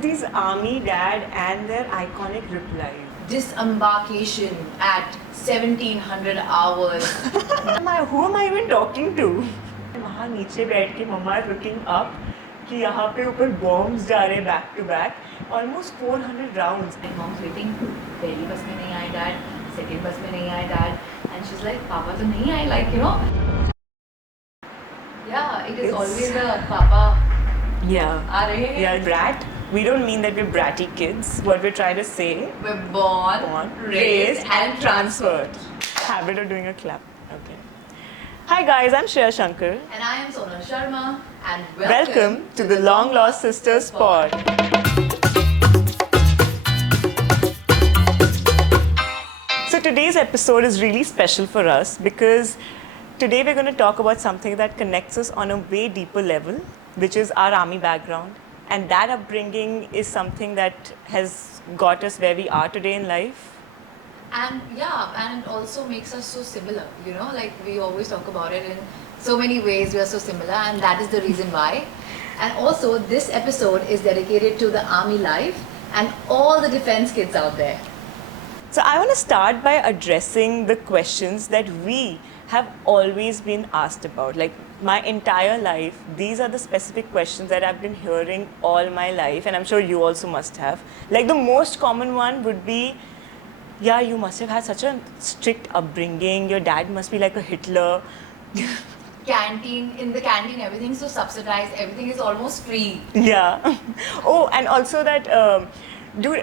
of these army dad and their iconic replies. Disembarkation at 1700 hours. Who am I even talking to? वहाँ नीचे बैठ के मम्मा looking up कि यहाँ पे ऊपर bombs जा रहे back to back, almost 400 rounds. My mom's waiting. पहली बस में नहीं आए dad, second बस में नहीं आए dad, and she's like, पापा तो नहीं आए, like you know. Yeah, it is always a papa. Yeah. आ रहे हैं. Yeah, brat. We don't mean that we're bratty kids. What we're trying to say. We're born, raised, and transferred. Habit of doing a clap. Okay. Hi guys, I'm Shreya Shankar. And I am Sonal Sharma, and Welcome to the Long Lost Sisters Pod. So today's episode is really special for us because today we're going to talk about something that connects us on a way deeper level, which is our army background. And that upbringing is something that has got us where we are today in life. And yeah, and it also makes us so similar, you know, like we always talk about it in so many ways we are so similar, and that is the reason why. And also this episode is dedicated to the army life and all the defense kids out there. So I want to start by addressing the questions that we have always been asked about. Like my entire life, these are the specific questions that I've been hearing all my life, and I'm sure you also must have. Like the most common one would be, yeah, you must have had such a strict upbringing, your dad must be like a Hitler. Canteen, in the canteen everything's so subsidized, everything is almost free. Yeah. Oh, and also that, dude,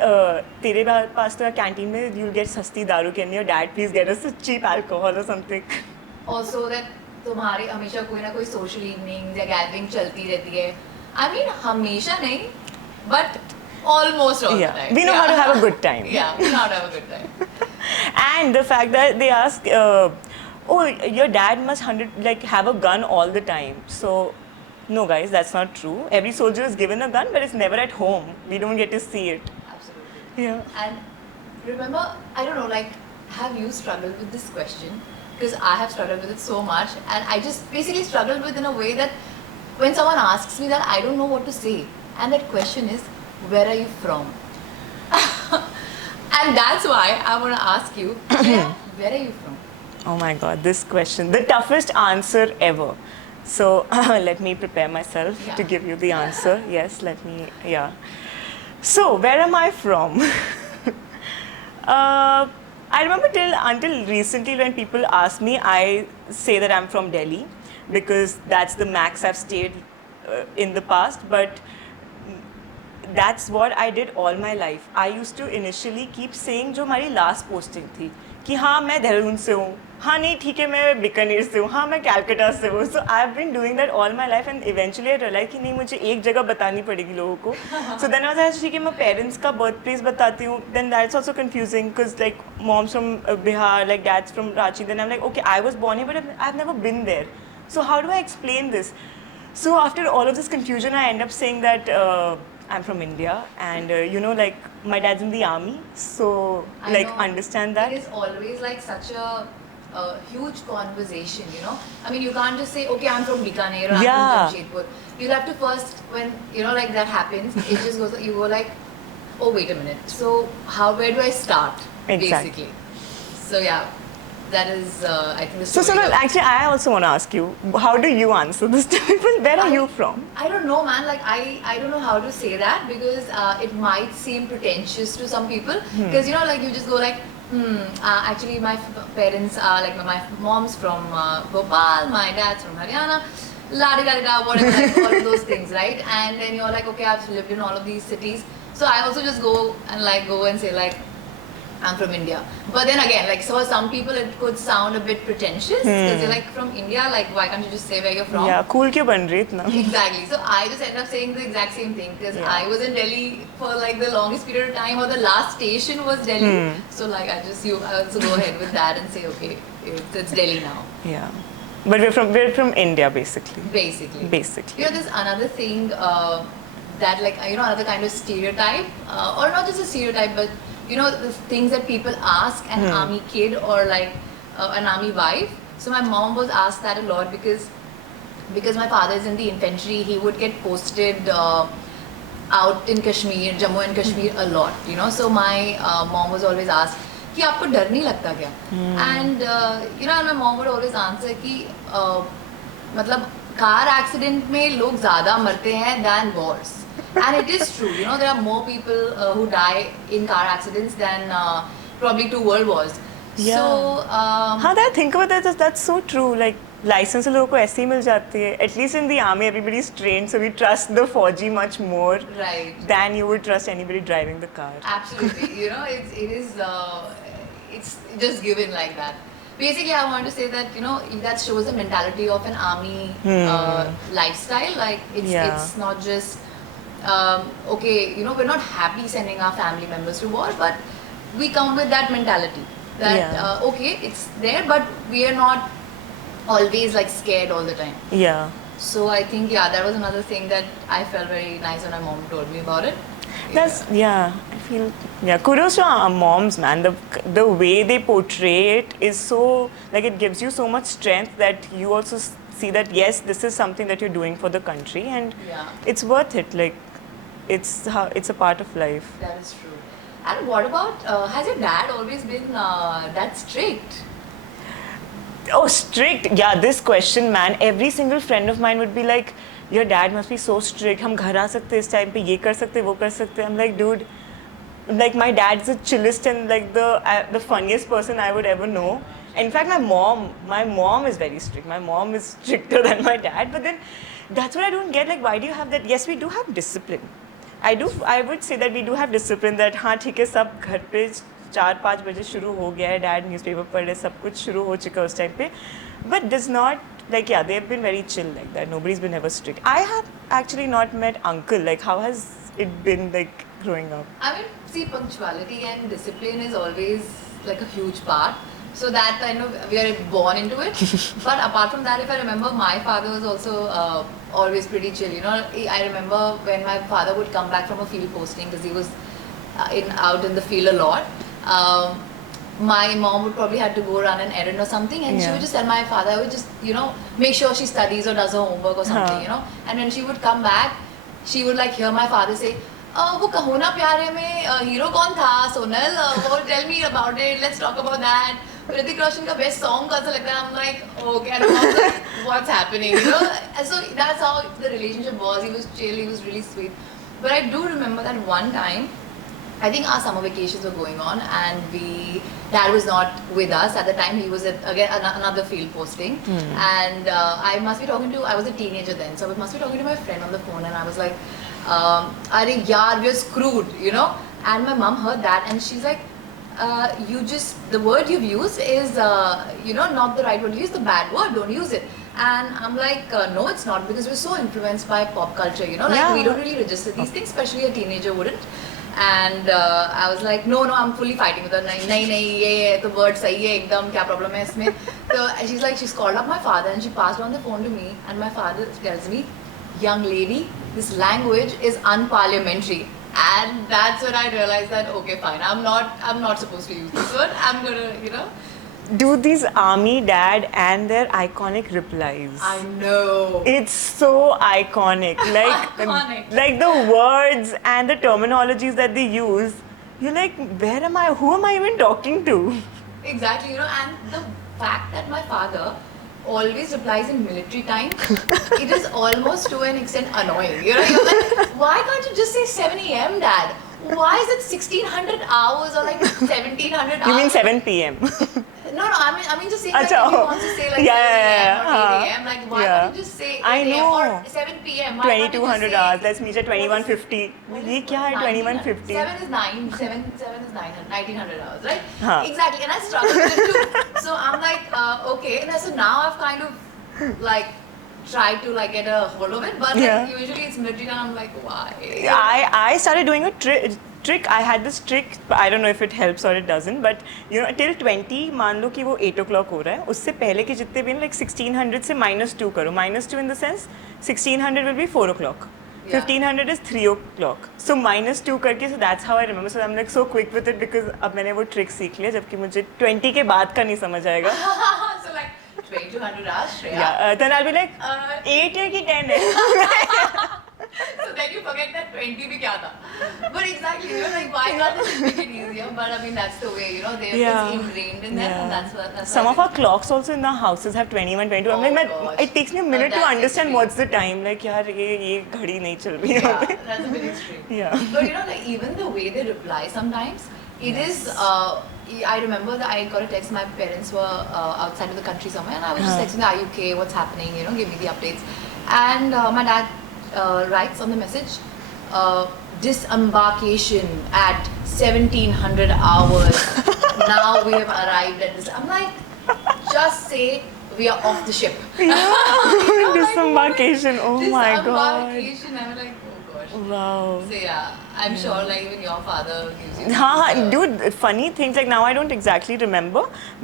तेरे पास तो canteen में you'll get सस्ती दारू, can your dad please get us a cheap alcohol or something? Also that तुम्हारे हमेशा कोई ना कोई social evenings या gathering चलती रहती है. I mean हमेशा नहीं, but almost all the time. We know how to have a good time. Yeah, we know how to have a good time. And the fact that they ask, oh, your dad must have a gun all the time. So, no guys, that's not true. Every soldier is given a gun, but it's never at home. We don't get to see it. Absolutely. Yeah. And remember, I don't know, like, have you struggled with this question? Because I have struggled with it so much, and I just basically struggled with in a way that when someone asks me that, I don't know what to say. And that question is, where are you from? And that's why I want to ask you, Shreya, where are you from? Oh my god, this question, the toughest answer ever. So, let me prepare myself to give you the answer. Yes, yeah. So, where am I from? I remember until recently when people ask me, I say that I'm from Delhi because that's the max I've stayed in the past, but that's what I did all my life. I used to initially keep saying जो हमारी last posting थी कि हाँ मैं देहरादून से हूँ, हाँ नहीं ठीक है मैं बीकानेर से हूँ, हाँ मैं कैलकाटा से हूँ. So I've been doing that all my life and eventually I realized कि नहीं मुझे एक जगह बतानी पड़ेगी लोगों को. So then I was like ठीक है मैं parents का birth place बताती हूँ. Then that's also confusing because like mom's from Bihar, like dad's from Ranchi. Then I'm like okay I was born here but I've never been there. So how do I explain this? So after all of this confusion I end up saying that I'm from India and you know like my dad's in the army, so understand that. It is always like such a huge conversation, you know. I mean you can't just say okay I'm from Bikaner or I'm from Jamshedpur. You'll have to first, when you know like that happens, it just goes, you go like oh wait a minute, so where do I start? Exactly. Basically. So yeah, that is I think the So story. Sonal, actually I also want to ask you, how do you answer this to people? Where are you from? I don't know, man. Like I don't know how to say that because it might seem pretentious to some people. Because you know, like you just go like, actually my parents are like my mom's from Bhopal, my dad's from Haryana, la da da da, whatever, like, all of those things, right? And then you're like, okay, I've lived in all of these cities, so I also just go and say like, I'm from India. But then again, like so some people it could sound a bit pretentious because you're like from India, like why can't you just say where you're from? Yeah, cool क्यों बन रही इतना? Exactly. So I just ended up saying the exact same thing because I was in Delhi for like the longest period of time, or the last station was Delhi. So like I also go ahead with that and say okay, it's Delhi now. Yeah. But we're from India basically. Basically. Basically. You know, there's another thing that like you know another kind of stereotype, or not just a stereotype, but you know the things that people ask an army kid or like an army wife. So my mom was asked that a lot because my father is in the infantry. He would get posted out in Kashmir, Jammu and Kashmir a lot, you know. So my mom was always asked कि आपको डर नहीं लगता क्या? And you know, my mom would always answer कि मतलब car accident में लोग ज़्यादा मरते हैं than wars. And it is true, you know, there are more people who die in car accidents than probably 2 world wars. Yeah. So हाँ, that think about that. That's so true. Like license लोगों को ऐसे ही मिल जाती है. At least in the army, everybody is trained, so we trust the Fauji much more right. than you would trust anybody driving the car. Absolutely, you know, it's just given like that. Basically, I want to say that, you know, that shows the mentality of an army lifestyle. Like it's not just okay, you know, we're not happy sending our family members to war, but we come with that mentality that okay, it's there, but we are not always like scared all the time. Yeah. So I think that was another thing that I felt very nice when my mom told me about it. That's I feel kudos to our moms, man. The way they portray it is so, like, it gives you so much strength that you also see that yes, this is something that you're doing for the country, and it's worth it. Like, it's a part of life. That is true. And what about has your dad always been that strict? Oh, strict. Yeah, this question, man. Every single friend of mine would be like, your dad must be so strict. हम घर आ सकते हैं इस time पे, ये कर सकते हैं, वो कर सकते हैं. I'm like, dude, like my dad's the chillest and like the funniest person I would ever know. In fact, my mom is very strict. My mom is stricter than my dad. But then that's what I don't get. Like, why do you have that? Yes, we do have discipline. I would say that we do have discipline. That हाँ ठीक है, सब घर पे 4-5 बजे शुरू हो गया है. Dad newspaper पढ़ रहे, सब कुछ शुरू हो चुका है उस टाइम पे. But does not, like, yeah, they've been very chill like that. Nobody's been ever strict. I have actually not met uncle. Like, how has it been like growing up? I mean, see, punctuality and discipline is always like a huge part. So that I know we are born into it. But apart from that, if I remember, my father was also always pretty chill. You know, I remember when my father would come back from a field posting because he was out in the field a lot. My mom would probably have to go run an errand or something, and she would just tell my father, I would just, you know, make sure she studies or does her homework or something, you know. And when she would come back, she would like hear my father say, वो कहो ना प्यारे में hero कौन था? Sonal, tell me about it, let's talk about that. Hrithik Roshan का best song कौन सा लगता है? I'm like, okay, and I was like, what's happening, you know? And so that's how the relationship was. He was chill, he was really sweet. But I do remember that one time, I think our summer vacations were going on, and dad was not with us at the time. He was at again another field posting, and I must be talking to. I was a teenager then, so I must be talking to my friend on the phone, and I was like, "Arey yaar, we're screwed," you know. And my mom heard that, and she's like, the word you've used is you know, not the right word. You use the bad word. Don't use it." And I'm like, no, it's not, because we're so influenced by pop culture, you know, like we don't really register these things, especially a teenager wouldn't. And I was like, no, I'm fully fighting with her. नहीं, ये तो word सही है एकदम, क्या problem है इसमें? So she's like, she's called up my father and she passed on the phone to me, and my father tells me, young lady, this language is unparliamentary. And that's when I realized that, okay, fine, I'm not supposed to use this word. I'm gonna, you know. Dude, these army dad and their iconic replies. I know. It's so iconic. Like, Iconic. Like the words and the terminologies that they use. You're like, where am I? Who am I even talking to? Exactly, you know, and the fact that my father always replies in military time, it is almost to an extent annoying. You know, you're like, why can't you just say 7 a.m., Dad? Why is it 1600 hours or like 1700 hours? You mean 7 p.m.? No, I mean just saying like, if he wants to say like 7 a.m. or 8 a.m., like why can't you just say 8 a.m. or 7 p.m.? 2200 hours. Let's meet at 2150. ये क्या है 2150? 7 is 900, 1900 hours, right? Huh. Exactly, and I struggle with it too. So I'm like, okay, and so now I've kind of like tried to like get a hold of it, but like, usually it's military and I'm like, why? I started doing a trick. I had this trick, I don't know if it helps or it doesn't, but you know, till 20, मान लो कि वो 8 o'clock हो रहा है, उससे पहले के जितने भी like 1600 से -2 करो. -2 in the sense 1600 will be 4 o'clock. 1500 is 3 o'clock. So -2 करके, so that's how I remember. So I'm like so quick with it because अब मैंने वो trick सीख लिया, जबकि मुझे 20 के बाद का नहीं समझ आएगा. So like 2200 hours, Shreya. Yeah, then I'll be like 8 है कि 10 है. so then you forget that 20 भी क्या था. But exactly, you know, like why can't they make it easier? But I mean, that's the way, you know, Yeah. it's ingrained in them, and that's what. Some of our clocks also in the houses have 21, 22. I'm Oh like, gosh. it takes me a minute to That's understand extreme. what's the time. Like, यार ये घड़ी नहीं चल रही है यहाँ Yeah, पे. that's a bit extreme. Yeah. But you know, like even the way they reply sometimes, it is. I remember that I got a text. My parents were outside of the country somewhere, and I was just texting, "Are you okay? What's happening? You know, give me the updates." And my dad writes on the message, "Disembarkation at 1700 hours. Now we have arrived at this." I'm like, just say we are off the ship. You know, like, Disembarkation. Oh my god. Disembarkation. I'm like, oh gosh. Wow. So yeah, I'm sure like even your father gives you. हाँ dude, funny things like now I don't exactly remember,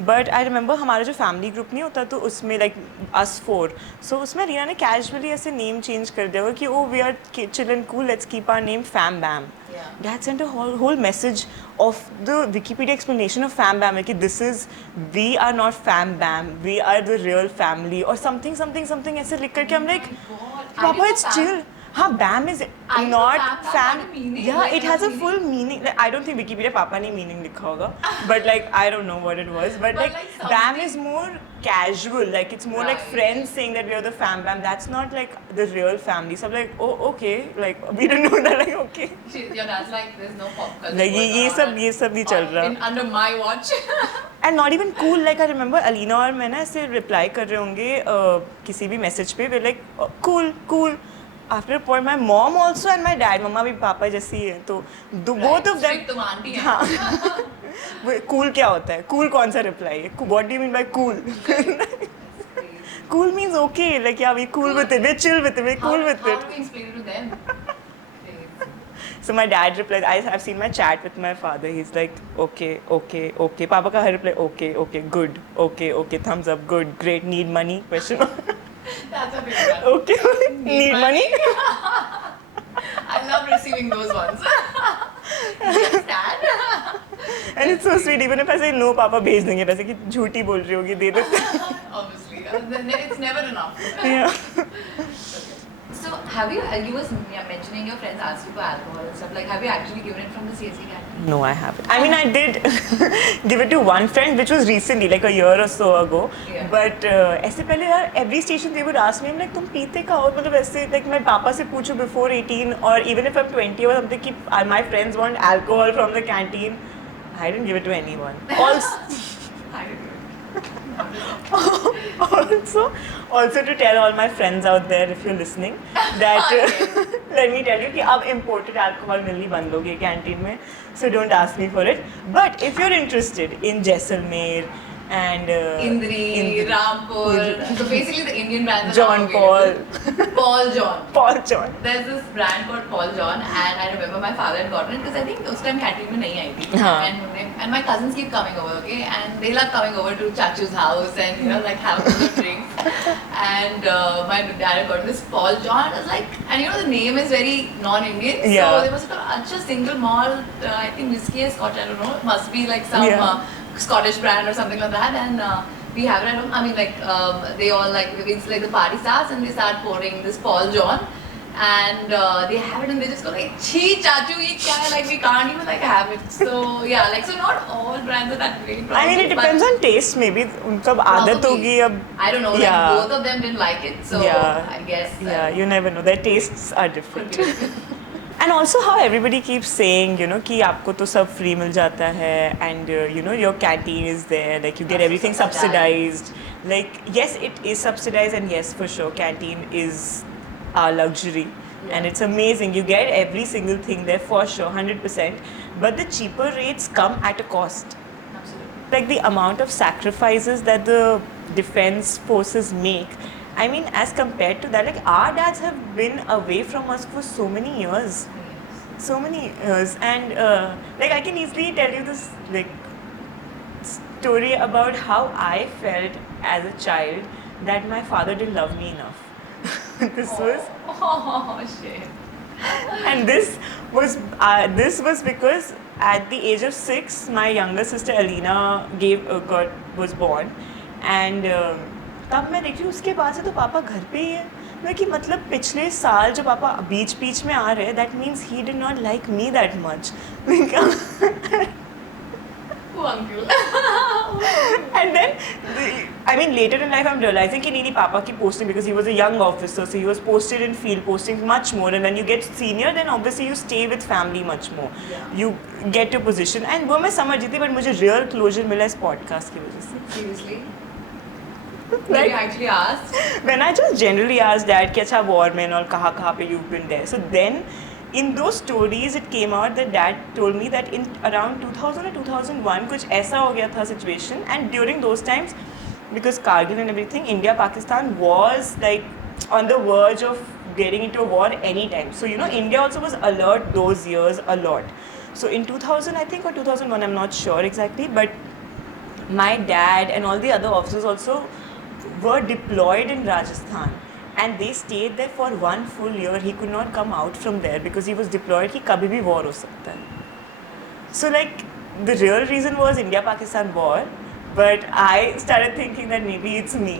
but I remember हमारा जो family group नहीं होता तो उसमें like us four, so उसमें रीना ने casually ऐसे name change कर दिया कि oh we are chill and cool, let's keep our name Fam Bam. Yeah. Dad sent a whole message of the Wikipedia explanation of Fam Bam, like this is, we are not Fam Bam, we are the real family or something ऐसे लिख करके. I'm like, God. I Papa, didn't know it's Fam- chill. हाँ, Bam is I know not Fam Bam fam. had a meaning, Yeah, like, it has a meaning. full meaning. Like, I don't think Wikipedia पापा ने meaning लिखा होगा, but like I don't know what it was. But like like Bam something- is more casual. Like it's more like Right. friends saying that we are the Fam Bam. That's not like the real family. So I'm like, oh okay, like we don't know that. Like okay. Your dad's like, there's no pop culture. Like ये सब नहीं चल रहा. Under my watch. And not even cool. Like I remember Alina और मैं ना ऐसे reply कर रहे होंगे किसी भी message पे. We're like cool. After a point, my mom also and my dad, मम्मा भी पापा जैसी है तो both of them. Strict तुम auntie हैं. हाँ. Cool क्या होता है? Cool कौन सा reply है? What do you mean by cool? Cool means okay. Like yeah, we cool with it. We're chill with it. We're cool with How it. do we explain it to them? Crazy. So my dad replied, I've seen my chat with my father. He's like, okay. Papa का हर reply, okay, good, okay, thumbs up, good, great, need money, question mark. That's a big one. Okay, need money. I love receiving those ones. Yes, Dad. And it's so sweet. Even if I say no, Papa भेज देंगे पैसे कि झूठी बोल रही होगी दे देते. Obviously, it's never enough. Yeah. So, have you was mentioning your friends asked you for alcohol and stuff. Like, have you actually given it from the CSC canteen? No, I haven't. I mean, I did give it to one friend, which was recently, like a year or so ago. Yeah. But ऐसे पहले यार every station they would ask me, I'm like, तुम पीते का हो? मतलब ऐसे like मैं पापा से पूछूं before 18 or even if I'm 20 or something कि my friends want alcohol from the canteen, I didn't give it to anyone. I didn't. Also to tell all my friends out there if you're listening that let me tell you कि अब imported alcohol मिलनी बंद होगी canteen में, so don't ask me for it. But if you're interested in Jaisalmer and Indri, Rampur. So basically the Indian brands are John now Paul. available. Paul John. There's this brand called Paul John, and I remember my father had gotten it because I think उस time canteen में नहीं आई थी. हाँ. And my cousins keep coming over, okay, and they love coming over to Chachu's house and like have a good drinks. And my dad had gotten this Paul John. I was like, and the name is very non-Indian, Yeah. so they must have a single malt. I think whiskey and Scotch. I don't know. It must be like some. Scottish brand or something like that, and we have it at home. I mean, like they all like it's like the party starts and they start pouring this Paul John, and they have it and they just go like, "Chhi chachu, ye kya hai?" Like we can't even like have it. So yeah, like so not all brands are that great. I mean, it depends on taste. Maybe उनका आदत होगी अब. I don't know. Yeah. Like both of them didn't like it, so Yeah. I guess. Yeah, you never know. Their tastes are different. And also how everybody keeps saying, कि आपको तो सब free मिल जाता है and your canteen is there, like you get everything subsidized. Like yes, it is subsidized and yes, for sure, canteen is our luxury and it's amazing. You get every single thing there for sure, 100%. But the cheaper rates come at a cost. Absolutely. Like the amount of sacrifices that the defense forces make, I mean, as compared to that, like our dads have been away from us for so many years. So many years. And like I can easily tell you this like story about how I felt as a child that my father didn't love me enough. Oh shit. And this was because at the age of 6, my younger sister Alina was born, and तब मैं देखी उसके बाद से तो पापा घर पे ही है. मैं कि मतलब पिछले साल जो पापा बीच में आ रहे हैं, that means he did not like me that much. Oh, uncle. And then, I mean, later in life, I'm realizing कि नहीं पापा की posting, because he was a young officer, so he was posted in field postings much more. And when you get senior, then obviously you stay with family much more. Yeah. You get your position. And वो मैं समझ रही थी, but मुझे real closure मिला इस podcast की वजह से. Seriously? When you actually asked? When I just generally asked Dad कि अच्छा war में और कहाँ पे you've been there. So then, in those stories, it came out that Dad told me that in around 2000 or 2001, कुछ ऐसा हो गया था situation, and during those times, because Kargil and everything, India Pakistan was like on the verge of getting into a war anytime. So you know, India also was alert those years a lot. So in 2000, I think, or 2001, I'm not sure exactly, but my dad and all the other officers also were deployed in Rajasthan. And they stayed there for 1 full year. He could not come out from there because he was deployed कि कभी भी war हो सकता है. So like the real reason was India-Pakistan war, but I started thinking that maybe it's me.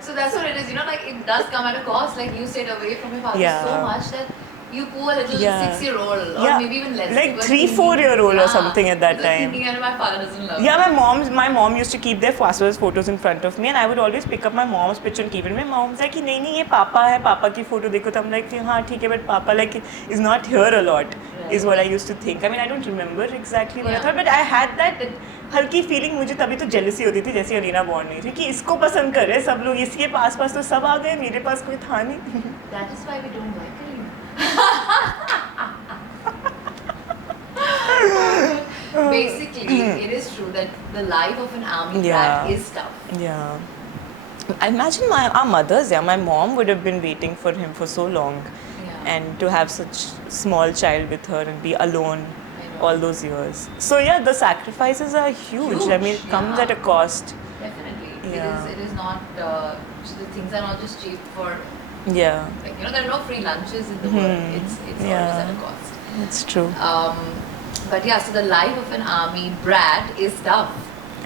So that's what it is, you know, like it does come at a cost. Like you stayed away from your father Yeah. so much that you poor little Yeah. 6-year-old or Yeah. maybe even less. Like you were 3-4-year-old or something at that you were time. Thinking, and my father doesn't love Yeah, me. my mom used to keep their father's photos in front of me, and I would always pick up my mom's picture and keep it. My mom's like कि नहीं ये पापा है, पापा की photo देखो. तो I'm like हाँ ठीक है, but पापा like is not here a lot, is what I used to think. I mean, I don't remember exactly what I thought, but I had that हल्की feeling. मुझे तभी तो jealousy होती थी जैसे अलीना born नहीं थी कि इसको पसंद कर रहे सब लोग, इसके पास तो सब आ गए, मेरे पास कोई था नहीं. That is why we don't like Alina. Basically, it is true that the life of an army brat is tough. Yeah. I imagine our mothers, my mom would have been waiting for him for so long. Yeah. And to have such small child with her and be alone I know. all those years. So yeah, the sacrifices are huge. I mean, it comes yeah. at a cost. Definitely. Yeah. It is not, the things are not just cheap for, Yeah, like, you know, there are no free lunches in the world. It's always Yeah. at a cost. it's true. But yeah, so the life of an army brat is tough.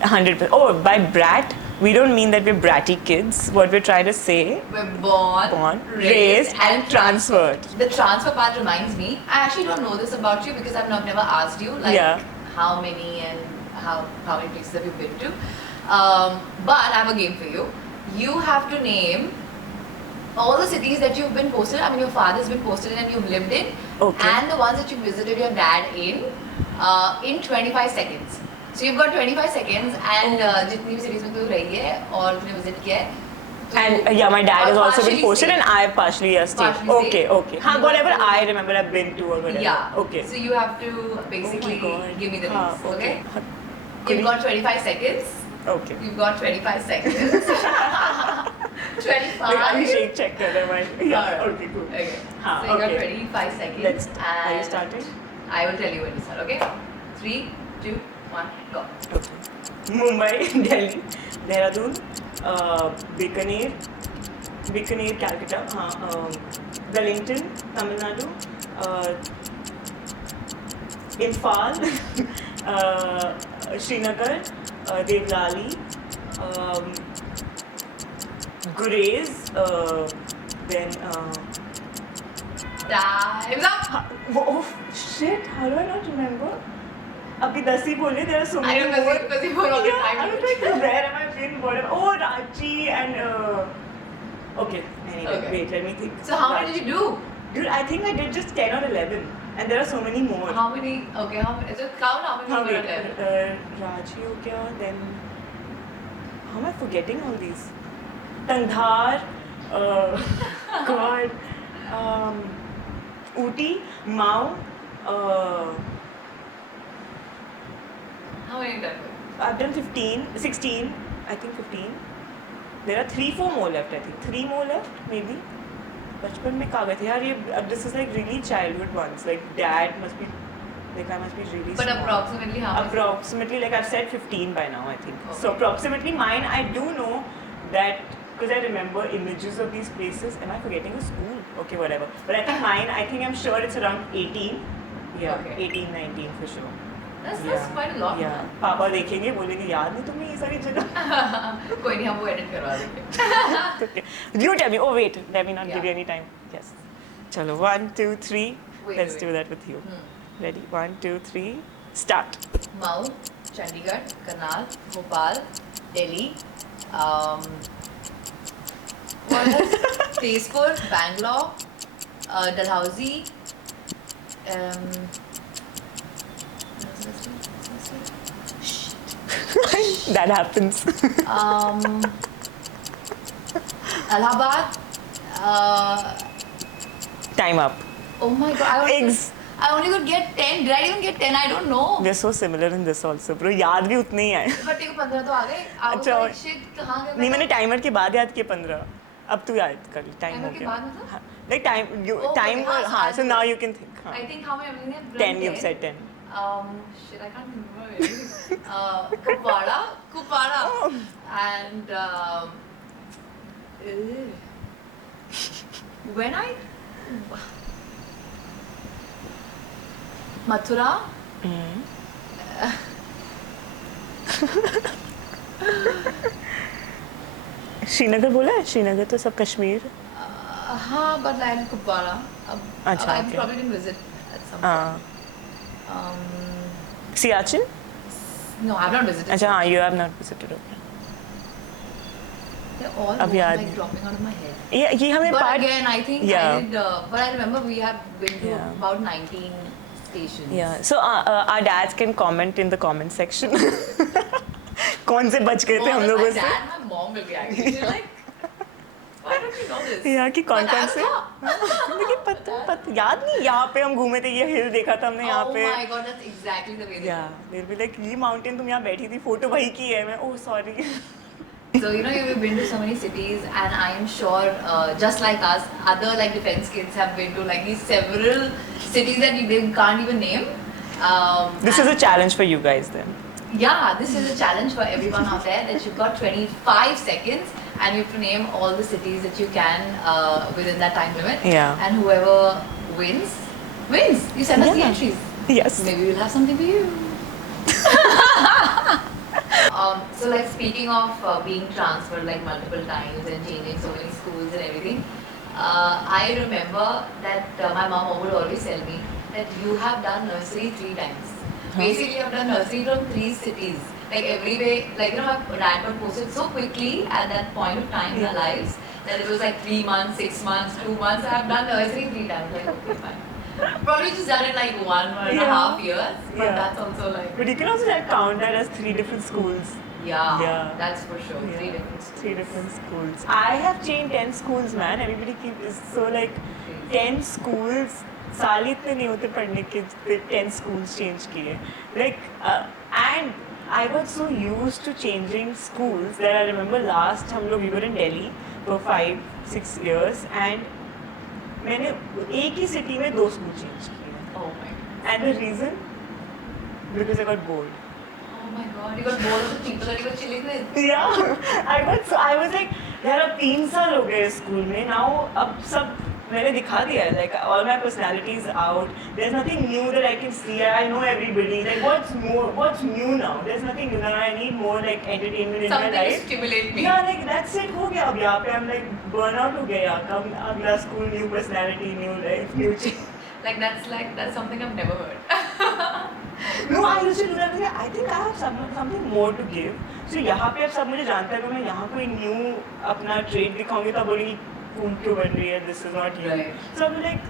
100%. Oh, by brat, we don't mean that we're bratty kids. What we're trying to say, We're born, raised, and transferred. The transfer part reminds me, I actually don't know this about you because I've never asked you, like, Yeah. how many and how many places have you been to. But I have a game for you. You have to name all the cities that you've been posted, I mean your father's been posted in and you've lived in, Okay. and the ones that you visited your dad in 25 seconds. So you've got 25 seconds and जितनी भी cities में तू रही है और तूने visit किया है. तो- And yeah, my dad और has also been partially posted, stayed. and I partially stayed. Partially Okay, stayed. okay. हाँ, whatever I remember, I've been to or whatever. Yeah. Okay. So you have to basically Oh my God. give me the हाँ, names, okay? Could You've you- got 25 seconds. Okay. You've got 25 seconds. 25. Like, Abhishek check कर रहा है my. Yeah. Alright. Okay, cool. Okay. हाँ, So you got okay. 25 seconds. Let's. Are you and starting? I will tell you when to start, okay? 3, 2, 1, go. Okay. Mumbai, Delhi, Dehradun, Bikaner, Calcutta, Wellington, Tamil Nadu, Imphal, Srinagar, Devlali, Gurez, then Time's up. oh shit, how do I not remember? अभी 10 ही बोले, there are so I many know more. because you were all the Yeah, time. I was like, where am I been? Whatever. Oh, Ranchi and okay. Anyway, Okay. wait, let me think. So how many did you do? Dude, I think I did just 10 or 11, and there are so many more. How many? Okay, how many? So count how many How people many? are there. Ranchi हो गया, then how am I forgetting all these? Tandhar, God, Ooty, Mao. How many done? I've done 15, 16, I think 15. There are 3-4 more left, I think. 3 more left, maybe. बचपन में कहाँ गए थे यार ये? This is like really childhood ones. Like dad must be, like I must be really But small. approximately how many? Approximately, like I've said 15 by now, I think. Okay. So approximately mine, I do know that because I remember images of these places. Am I forgetting a school? Okay, whatever. But I think mine, I think I'm sure it's around 18. Yeah, Okay. 18, 19 for sure. That's quite a lot. Yeah. पापा देखेंगे बोलेंगे याद नहीं तुम्हें ये सारी जगह. कोई नहीं, हम वो edit करवा देंगे. Okay. You tell me. Oh wait, let me not give Yeah. you any time. Yes. Chalo, 1, 2, 3. Let's do that with you. Ready? 1, 2, 3. Start. Mau, Chandigarh, Karnal, Bhopal, Delhi. What else? Tezpur, Bangalore, Dalhousie. That happens. Allahabad. Time up. Oh my god, Eggs. I only could get 10. Did I even get 10? I don't know. We're so similar in this also, bro. याद भी उतने ही आए. But तेरे को 15 तो आ गए. I was अच्छा, like, shit, कहाँ गए? नहीं मैंने टाइमर के बाद याद किए 15. अब तू याद कर. टाइम हो Timer के गया. बाद मतलब? हाँ. Like time, you Oh, time. okay, हाँ, हाँ. So आज now भी. you can think. हाँ. I think how many have done 10. You've said 10. Shit, I can't remember really. Kupwara, and when I Mathura. Srinagar बोला है. श्रीनगर तो सब कश्मीर. हाँ, but I am Kupwara. अच्छा, I okay. probably didn't visit at some हाँ. point. Siachen. No, I've not visited. अच्छा हाँ. You have not visited. Okay. They're all अब याद like नहीं. dropping out of my head. ये हमें But part. again, I think Yeah. I did. But I remember we have been to Yeah. about 19 stations. Yeah. So our dads can comment in the comment section. कौन से बच गए थे हम लोगों My से? dad, my mom will be actually She's like, why don't you know this? यहाँ की कौन कौन से? But लेकिन पता याद नहीं. यहाँ पे हम घूमे थे. ये हिल देखा था हमने यहाँ oh पे. my god, that's exactly the way they Yeah. They'll be like ये mountain तुम यहाँ बैठी थी. फोटो वही की है. मैं oh sorry. do. So you've been to so many cities, and I am sure, just like us, other like defense kids have been to like these several cities that they can't even name. This is a challenge for you guys then. Yeah, this is a challenge for everyone out there that you've got 25 seconds and you have to name all the cities that you can within that time limit. Yeah. And whoever wins. You send us the Yeah. entries. Yes. Maybe we'll have something for you. So like speaking of being transferred like multiple times and changing so many schools and everything, I remember that my mom would always tell me that you have done nursery 3 times. Basically, I've done nursery from 3 cities. Like every day, like my dad got posted so quickly at that point of time in our lives that it was like 3 months, 6 months, 2 months. I've done nursery 3 times. Like okay, fine. Probably just done it like 1.5 years, but Yeah. that's also like But you can also like count that as 3 different schools. yeah, that's for sure. Yeah. 3 different schools. 3 different schools. I have changed 10 schools, man. Everybody is so like 10 schools. साल इतने नहीं होते पढ़ने के 10 schools change किए. Like and I got so used to changing schools that I remember last हम लोग we were in Delhi for 5-6 years and मैंने एक ही city में 2 schools change किए. Oh my god. And the reason because I got bored. Oh my god, you got bored of the people that you were chilling with. Yeah, I was like यार अब 3 साल हो गए school में. Now अब सब मैंने दिखा दिया है. Like all my personality is out. There's nothing new that I can see. I know everybody. Like what's new now? There's nothing new now. I need more like entertainment in my Something to life. stimulate me. Yeah, like that's it. हो गया अब यहाँ पे I'm like burnout हो गया. कब अगला school, new personality, new life, new change. That's something I've never heard. No, I used to do that. I think I have something more to give. So यहाँ पे अब सब मुझे जानते हैं कि मैं यहाँ कोई new अपना trait दिखाऊंगी तो बोलेंगी कौन क्यों बन रही है? This is not you. Right. So I'm like,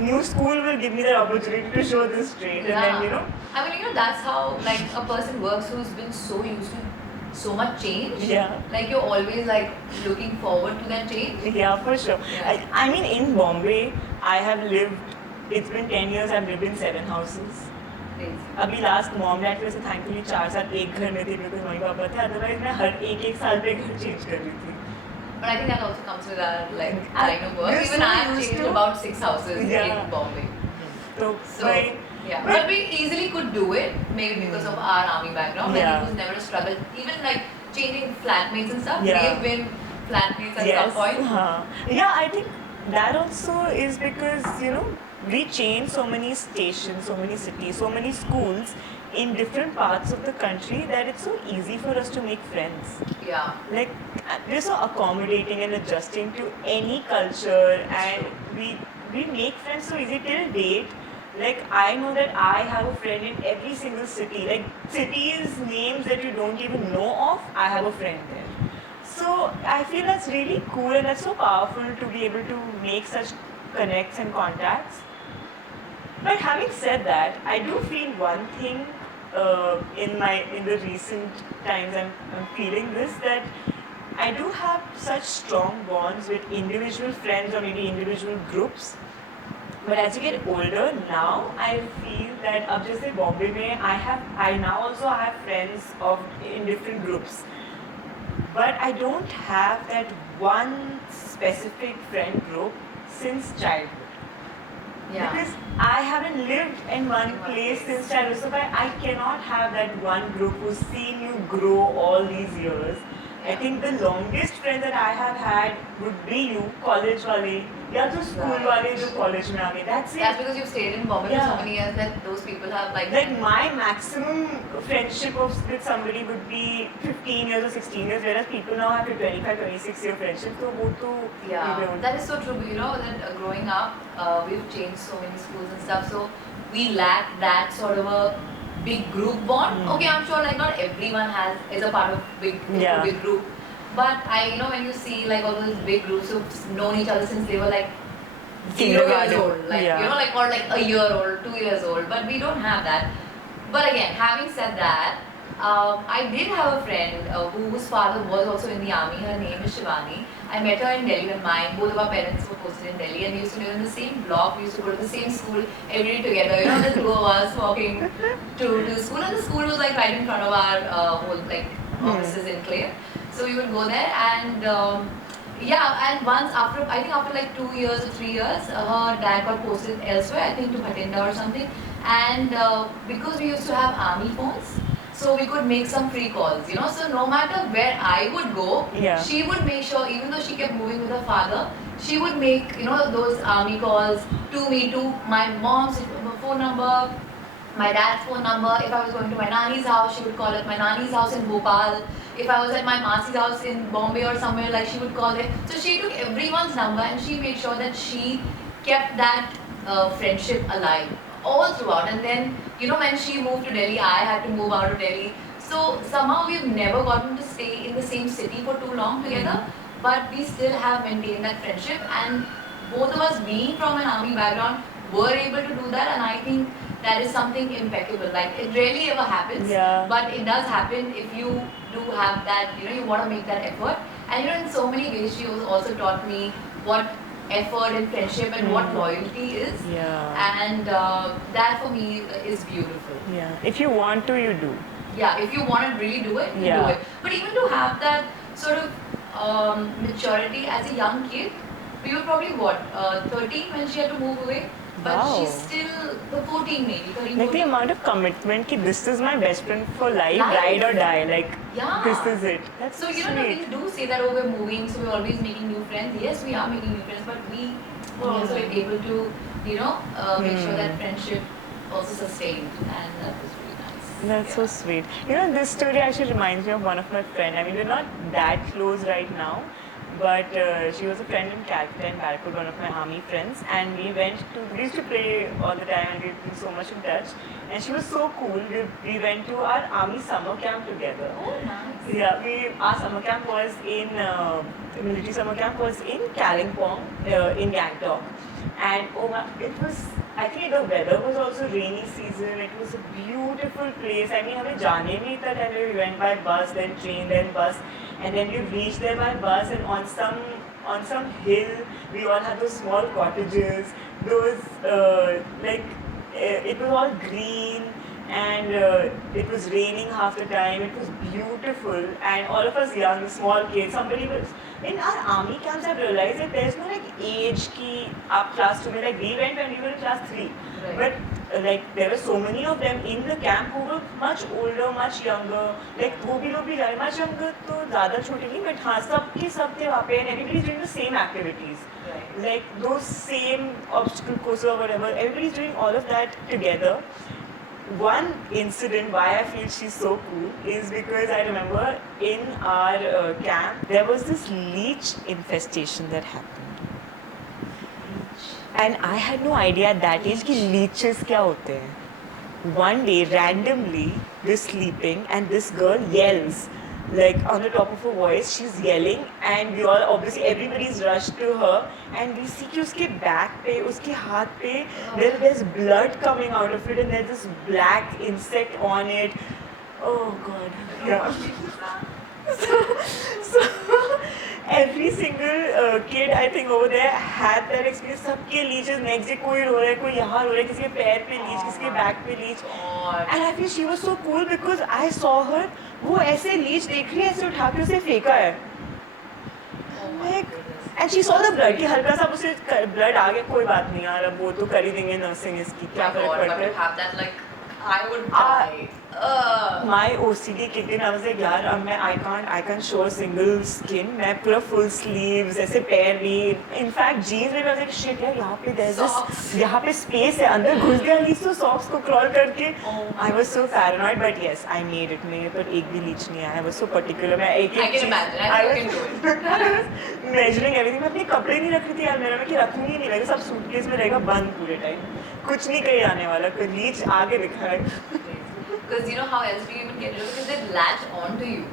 new school will give me that opportunity to show this trait, and then you know. I mean, that's how like a person works who's been so used to so much change. Yeah. Like you're always like looking forward to that change. Yeah, for sure. Yeah. I mean, in Bombay, I have lived. It's been 10 years. I've lived in 7 houses. Crazy. अभी last mom dad में से thankfully 4 साल एक घर में थी because mummy papa थे. Otherwise मैं हर एक साल पे घर चेंज कर रही थी. But I think that also comes with our like line of work. We're Even so I have used changed to- about 6 houses Yeah. in Bombay. तो So वही yeah, but we easily could do it maybe because of our army background. Like Yeah. it was never a struggle. Even like changing flatmates and stuff. Yeah. We've been flatmates at some point. हाँ. Yeah, I think that also is because you know we change so many stations, so many cities, so many schools in different parts of the country that it's so easy for us to make friends. Yeah. Like we're so accommodating and adjusting to any culture, and we make friends so easy till date. Like I know that I have a friend in every single city. Like cities names that you don't even know of, I have a friend there. So I feel that's really cool and that's so powerful to be able to make such connects and contacts. But having said that, I do feel one thing in the recent times. I'm feeling this, that I do have such strong bonds with individual friends or maybe individual groups. But as you get older, now I feel that अब जैसे बॉम्बे में I now also have friends of in different groups. But I don't have that one specific friend group since childhood. Yeah. Because I haven't lived in one place since childhood, so I cannot have that one group who's seen you grow all these years. I think the longest friend that I have had would be you, college wale, या तो school wale जो college में आ गए. That's it. That's because you've stayed in Bombay for Yeah. so many years that those people have Like my maximum friendship with somebody would be 15 years or 16 years, whereas people now have a 25, 26-year friendship. So वो तो Yeah, we don't. that is so true. You know that growing up, we've changed so many schools and stuff, so we lack that sort of a big group bond. Okay, I'm sure like not everyone is a part of Yeah. a big group, but when you see like all those big groups who've known each other since they were like 0 years Kindergarten. old, like Yeah. or like a year old, 2 years old, but we don't have that. But again, having said that, I did have a friend whose father was also in the army. Her name is Shivani. I met her in Delhi when both of our parents were posted in Delhi, and we used to live in the same block. We used to go to the same school every day together. The two of us walking to the school, and the school was like right in front of our whole like offices in Clare. So we would go there, and and once after like 2 years or 3 years, her dad got posted elsewhere, I think to Bhatinda or something, and because we used to have army phones, so we could make some free calls, so no matter where I would go, Yeah. she would make sure, even though she kept moving with her father, she would make those army calls to me, to my mom's phone number, my dad's phone number. If I was going to my nani's house, she would call at my nani's house in Bhopal. If I was at my masi's house in Bombay or somewhere, like she would call it. So she took everyone's number and she made sure that she kept that friendship alive all throughout. And then, when she moved to Delhi, I had to move out of Delhi. So somehow we've never gotten to stay in the same city for too long together, but we still have maintained that friendship. And both of us, being from an army background, were able to do that. And I think that is something impeccable. Like it rarely ever happens, Yeah. but it does happen if you do have that. You want to make that effort. And in so many ways, she also taught me what effort and friendship and what loyalty is. Yeah. And that for me is beautiful. Yeah. If you want to, you do. Yeah, if you want to really do it, you Yeah. do it. But even to have that sort of maturity as a young kid, we were probably 13 when she had to move away. But Wow. she's still 14 maybe, 13, Like the 14. amount of commitment ki this is my best friend for life, Life. ride or die. Like Yeah. this is it. That's So sweet. we do say that we're moving, so we're always making new friends. Yes, we are making new friends, but we were also able to, make sure that friendship also sustained, and that was really nice. That's so sweet. This story actually reminds me of one of my friends. I mean, we're not that close right now, but she was a friend in Calcutta and Paracord, one of my army friends, and we used to play all the time, and we've been so much in touch. And she was so cool. We went to our army summer camp together. Oh, nice. Yeah, our summer camp was in military summer camp was in Kalimpong, in Gangtok, and it was. I think the weather was also rainy season. It was a beautiful place. I mean, हमें जाने में इतना time we went by bus, then train, then bus, and then we reached there by bus, and on some hill we all had those small cottages. It was all green, and it was raining half the time. It was beautiful, and all of us young, small kids, somebody was in our army camps. I realized that there's no age ki up class 2 mein. We went when we were in class 3, Right. but there were so many of them in the camp who were much older, much younger. वो भी लोग भी जा रहे, much younger तो ज़्यादा छोटे नहीं, but हाँ सब के सब थे वहाँ पे, and everybody doing the same activities. Right. like those same obstacle courses or whatever. Everybody's doing all of that together. One incident why I feel she's so cool is because I remember in our camp there was this leech infestation that happened, and I had no idea at that age कि leeches क्या होते हैं. One day, randomly, we're sleeping and this girl yells, like on the top of her voice, she's yelling, and we all obviously everybody's rushed to her, and we see कि उसके back पे, उसके हाथ पे, there's blood coming out of it, and there's this black insect on it. Oh God, yeah. So every single kid I think over there had that experience. सबके leeches next day कोई रो रहा है, कोई यहाँ रो रहा है, किसी के पैर पे leech, किसी के back पे leech. And I feel she was so cool because I saw her. वो ऐसे leech देख रही है, ऐसे उठा के उसे फेंका है. Like, and she saw the blood कि हल्का सा उसे blood आ गया, कोई बात नहीं यार, अब वो तो कर ही देंगे nursing इसकी, क्या फर्क पड़ता है. Have that like I would die. My OCD kicked in. I was like, यार अब मैं I can't show a single skin. मैं पूरा full sleeves, ऐसे पैर भी. In fact, jeans में I was like, shit यार यहाँ पे there's this, यहाँ पे space है, अंदर घुस गया leech तो socks को crawl करके. I was so paranoid, but yes, I made it. मेरे पर एक भी leech नहीं आया. I was so particular. मैं एक I can imagine. I can do it. I was measuring everything. मैं अपने कपड़े नहीं रख रही थी यार. मेरा मैं कि रखूंगी नहीं, मेरे सब सूटकेस में रहेगा बंद पूरे टाइम. कुछ नहीं कहीं आने वाला. कोई leech आगे दिखा है. Because you know how else do you even get rid of it? Because they latch onto you.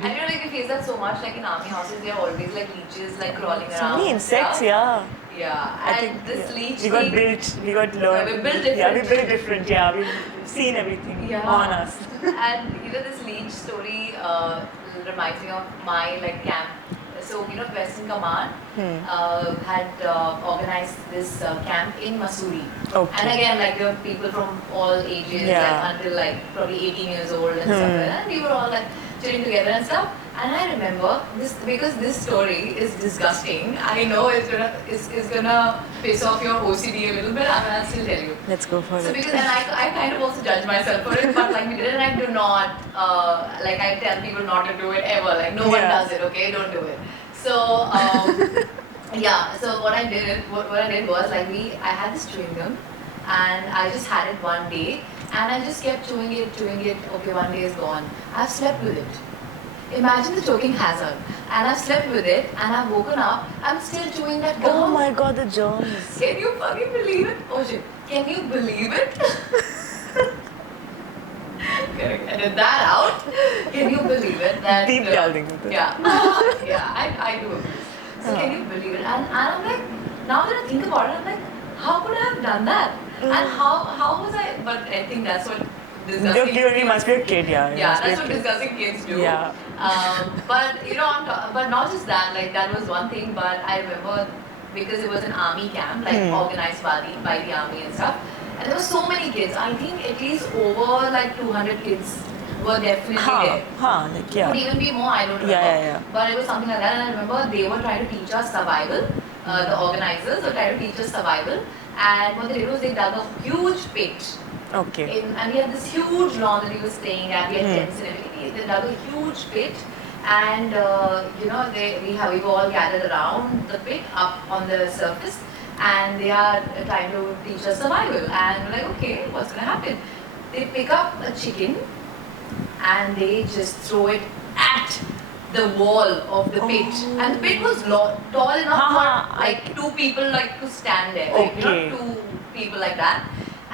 And you know, like you face that so much, like in army houses, there are always like leeches like crawling around. So many insects, stuff. yeah. Yeah, I and think this leech we got thing- built, we got learned. we built different. Yeah, we built different. Yeah, we've seen everything on us. And you know, this leech story reminds me of my like camp. So you know, Western Command had organized this camp in Mussoorie. Okay. And again, like there were people from all ages, Yeah. like until like probably 18 years old and stuff like that. And we were all like chilling together and stuff. And I remember this because this story is disgusting. I know it's gonna piss off your OCD a little bit. I'll still tell you. Let's go for So it. because and I kind of also judge myself for it, but like we did it, and I do not like I tell people not to do it ever. Like no one Yeah. does it. Okay, don't do it. So yeah. So what I did was like I had this chewing gum, and I just had it one day, and I just kept chewing it. Okay, one day is gone. I've slept with it. Imagine the choking hazard. And I've slept with it, and I've woken up. I'm still chewing that gum. Oh my God, the germs. Can you fucking believe it? Oh shit. Can you believe it? Correct. I did that out. Can you believe it? That, Deep delving with it. Yeah. Yeah, I do. So can you believe it? And I'm like, now that I think about it, I'm like, how could I have done that? And how was I? But I think that's what disgusting. You must be a kid, yeah. You Yeah, must be that's a what kid. disgusting kids do. Yeah. But you know, but not just that. Like that was one thing. But I remember because it was an army camp, like organized by the army and stuff. And there were so many kids. I think at least over like 200 kids were definitely there. Like yeah. Could even be more. I don't remember. Yeah. But it was something like that. And I remember they were trying to teach us survival. The organizers were trying to teach us survival. And what they did was they dug a huge pit. Okay. And we had this huge lawn that we were staying at. We had tents and everything. They dug a huge pit, and you know, we were all gathered around the pit up on the surface, and they are trying to teach us survival. And we're like, okay, what's gonna happen? They pick up a chicken, and they just throw it at the wall of the pit, and the pit was tall enough for like two people like to stand there, like, you know, two people like that.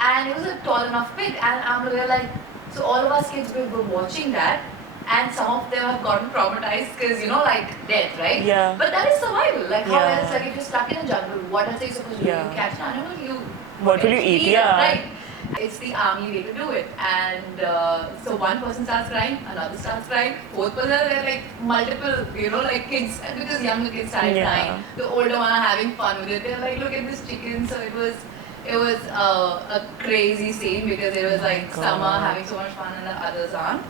And it was a tall enough pit, and we were like, so all of us kids were watching that, and some of them have gotten traumatized because you know, like death, right? Yeah. But that is survival. Like how Yeah. else? Like if you're stuck in a jungle, what else are you supposed to do? Yeah. You catch an animal, you What will you eat? it, Yeah. right? It's the army way to do it, and so one person starts crying, another starts crying, fourth person, they're like multiple, you know, like kids, and because younger kids started Yeah. crying, the older one are having fun with it. They're like, look at this chicken. So it was a crazy scene because it was like some are having so much fun and the others aren't.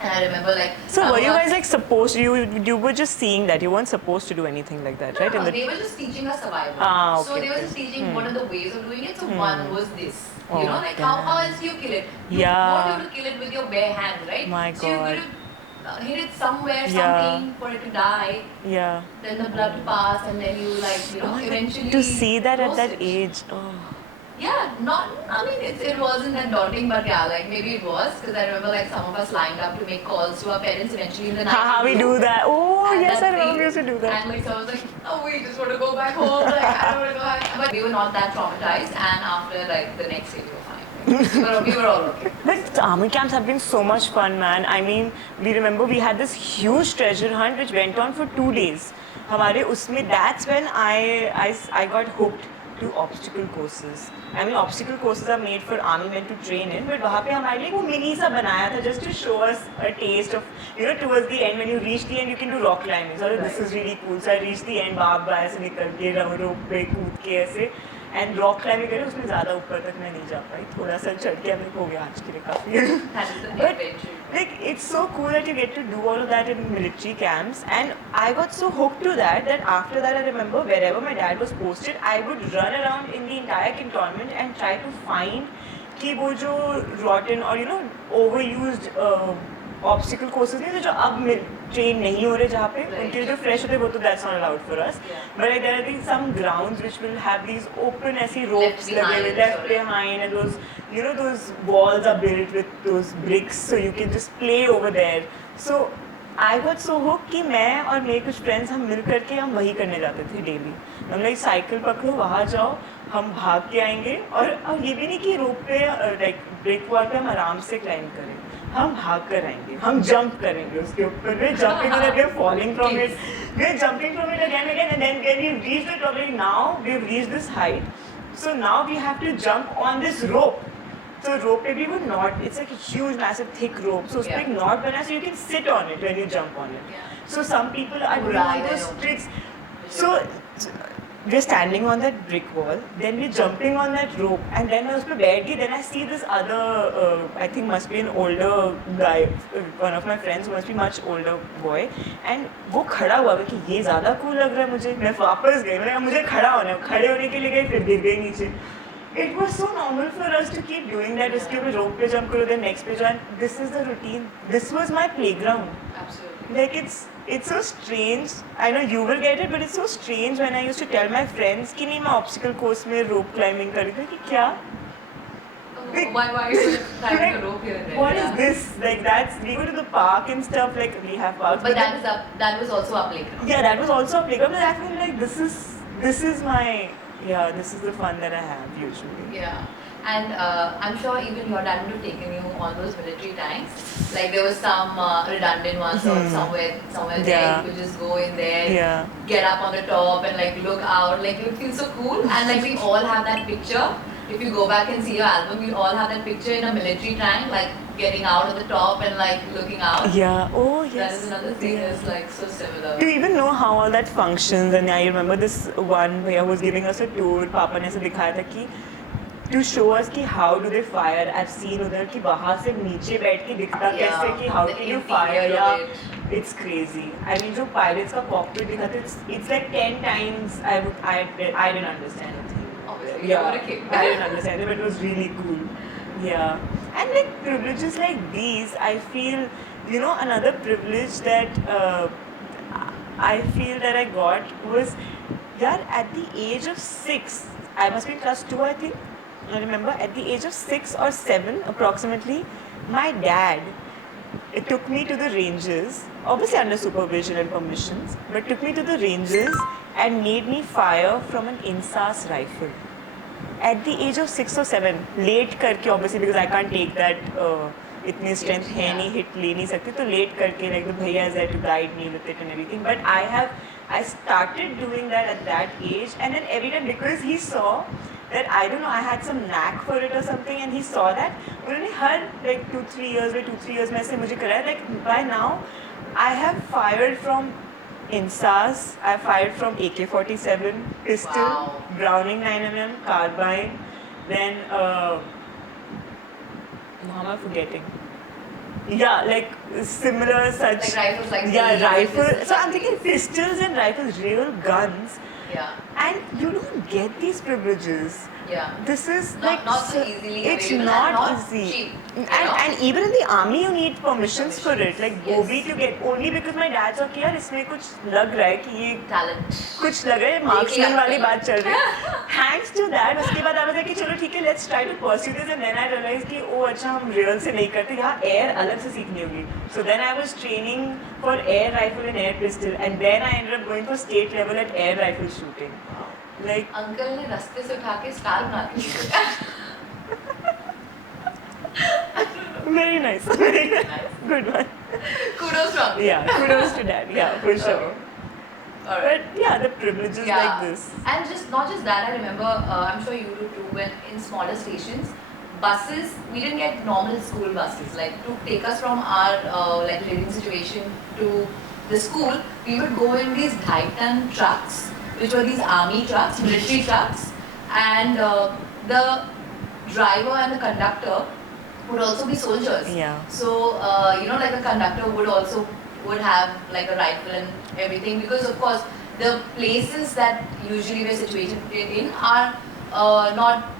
And I remember like. So were you guys like supposed? You were just seeing that. You weren't supposed to do anything like that, right? No, In the- they were just teaching us survival. Ah, So okay, they were okay. just teaching one of the ways of doing it. So one was this. You know, Oh, like how else do you kill it? You Yeah. won't be able to kill it with your bare hands, right? My So you're God. going to hit it somewhere, Yeah. something for it to die, Yeah. then the blood to pass, and then you like, Oh my God, eventually to see that at roast that it. age. Oh. Yeah, not. I mean, it wasn't that daunting, but yeah, like maybe it was because I remember like some of us lined up to make calls to our parents eventually in the night. Haha, we do that. Oh, And yes, that I remember thing- we used to do that. And like, so I was like, oh, we just want to go back home. Like, I don't want to go back. But we were not that traumatized, and after like the next day, we were fine. we were all okay. But the army camps have been so much fun, man. I mean, we remember we had this huge treasure hunt which went on for 2 days. हमारे उसमें that's when I got hooked to obstacle courses. I mean, obstacle courses are made for army men to train in, but वहाँ पे हमारे लिए वो mini सा बनाया था just to show us a taste of, towards the end when you reach the end you can do rock climbing. So this is really cool. So I reached the end, बाप bye से निकल के rope पे कूद के ऐसे and rock climbing करे उसमें ज़्यादा ऊपर तक मैं नहीं जा पाई, थोड़ा सा चढ़ के मेरे को हो गया आज के लिए काफ़ी. That is the But adventure. like it's so cool that you get to do all of that in military camps, and I got so hooked to that after that I remember wherever my dad was posted I would run around in the entire cantonment and try to find कि वो जो rotten or overused obstacle courses नहीं थे जो अब train नहीं हो रहे जहाँ पे उनके जो fresh होते वो तो that's not allowed for us. Yeah. But like, there are these some grounds which will have these open ऐसी ropes Left लगे हुए behind, left sorry. behind, and those those walls are built with those bricks so you can just play over there. So I got so hooked कि मैं और मेरे कुछ friends हम मिल करके हम वही करने जाते थे daily. हम लोग साइकिल पकड़ो वहाँ जाओ हम भाग के आएंगे और ये भी नहीं कि रोप पे like ब्रेक वॉल पे हम आराम से क्लाइंब करें, हम भाग कर आएंगे, हम जंप करेंगे उसके ऊपर, we're jumping on it, we're falling from it, we're jumping from it again and then when we reach the top, like now we've reached this height, so now we have to jump on this rope. So rope पे भी वो knot, it's like a huge massive thick rope, so उसपे एक knot बना so you can sit on it when you jump on it. Yeah. So some people are doing Right, all I those know. tricks. So we're standing on that brick wall, then we're jumping on that rope, and then मैं उस पे बैठ गई, then I see this other, I think must be an older guy, one of my friends who must be much older boy, and वो खड़ा हुआ है कि ये ज़्यादा cool लग रहा है मुझे, मैं वापस गई, मैंने कहा मुझे खड़ा होना है, खड़े होने के लिए गई फिर गिर गई नीचे. It was so normal for us to keep doing that. उसके ऊपर rope पे jump करो, then next पे जाओ. This is the routine. This was my playground. Absolutely. Like it's so strange. I know you will get it, but it's so strange when I used to tell my friends कि नहीं मैं obstacle course में rope climbing कर रही थी कि क्या? Why are you climbing a rope here and there? What Yeah. is this? Like that's we go to the park and stuff. Like we have parks. But then- that was also our playground. yeah, that was also a playground. But I feel like this is my this is the fun that I have usually. Yeah. And I'm sure even your dad would have taken you on those military tanks. Like there was some redundant ones or somewhere there. Yeah. You could just go in there, Yeah. get up on the top and like look out. Like it would feel so cool. And like we all have that picture. If you go back and see your album, we all have that picture in a military tank, like getting out of the top and like looking out. Yeah. Oh yes. That is another thing Yeah. that's like so similar. Do you even know how all that functions? And I remember this one where was giving us a tour. Papa ने ऐसे दिखाया था कि to show us कि how do they fire. I've seen उधर कि बाहर से नीचे बैठ के दिखता Yeah, कैसे कि how the can you interior fire? of Yeah, it. it's crazy. I mean जो pilots का cockpit दिखाते it's like 10 times I didn't understand it. Obviously, Yeah, you were a kid. I didn't understand it, but it was really cool. Yeah, and like privileges like these, I feel, another privilege that I feel that I got was, at the age of 6, I must be in class 2, I think. I remember at the age of 6 or 7, approximately, my dad took me to the ranges, obviously under supervision and permissions, but took me to the ranges and made me fire from an INSAS rifle. At the age of 6 or 7, late करके obviously because I can't take that इतनी strength है नहीं, hit ले नहीं सकती, तो late करके like the भैया is there to guide me with it and everything. But I started doing that at that age, and then every time because he saw that I don't know I had some knack for it or something, and he saw that उन्होंने हर like 2-3 years में ऐसे मुझे कराया. Like by now I have fired from INSAS, I fired from AK-47 pistol, Wow. Browning 9mm, carbine, then how am I forgetting? Yeah, like similar such. Like rifles, like yeah, the rifle. pistols, So I'm like thinking pistols and rifles, real guns, Yeah. and you don't get these privileges. Yeah. This is Not so easily it's available not and not easy. cheap, you know? And even in the army you need permissions for it. Like Yes. वो भी to get only because my dad saw कि यार इसमें कुछ लग रहा है कि ये Talent. कुछ लग रहा है marksman वाली बात चल रही है. Thanks to that उसके बाद I was like कि चलो ठीक है let's try to pursue this, and then I realized कि ओ अच्छा हम real से नहीं करते, यहाँ air अलग से सीखनी होगी. So then I was training for air rifle and air pistol, and then I ended up going for state level at air rifle shooting. Like uncle ने रास्ते से उठा के स्टार बना दिया. very nice. Good one. Kudos from you. Yeah, kudos to dad. Yeah, for sure. Alright. But yeah, the privileges like this. And just not just that, I remember, I'm sure you do too, when in smaller stations, buses, we didn't get normal school buses. Like to take us from our like living situation to the school, we would go in these 2.5-ton trucks, which were these army trucks, military trucks, and the driver and the conductor would also be soldiers. Yeah. So you know, like the conductor would have like a rifle and everything, because of course the places that usually we're situated in are not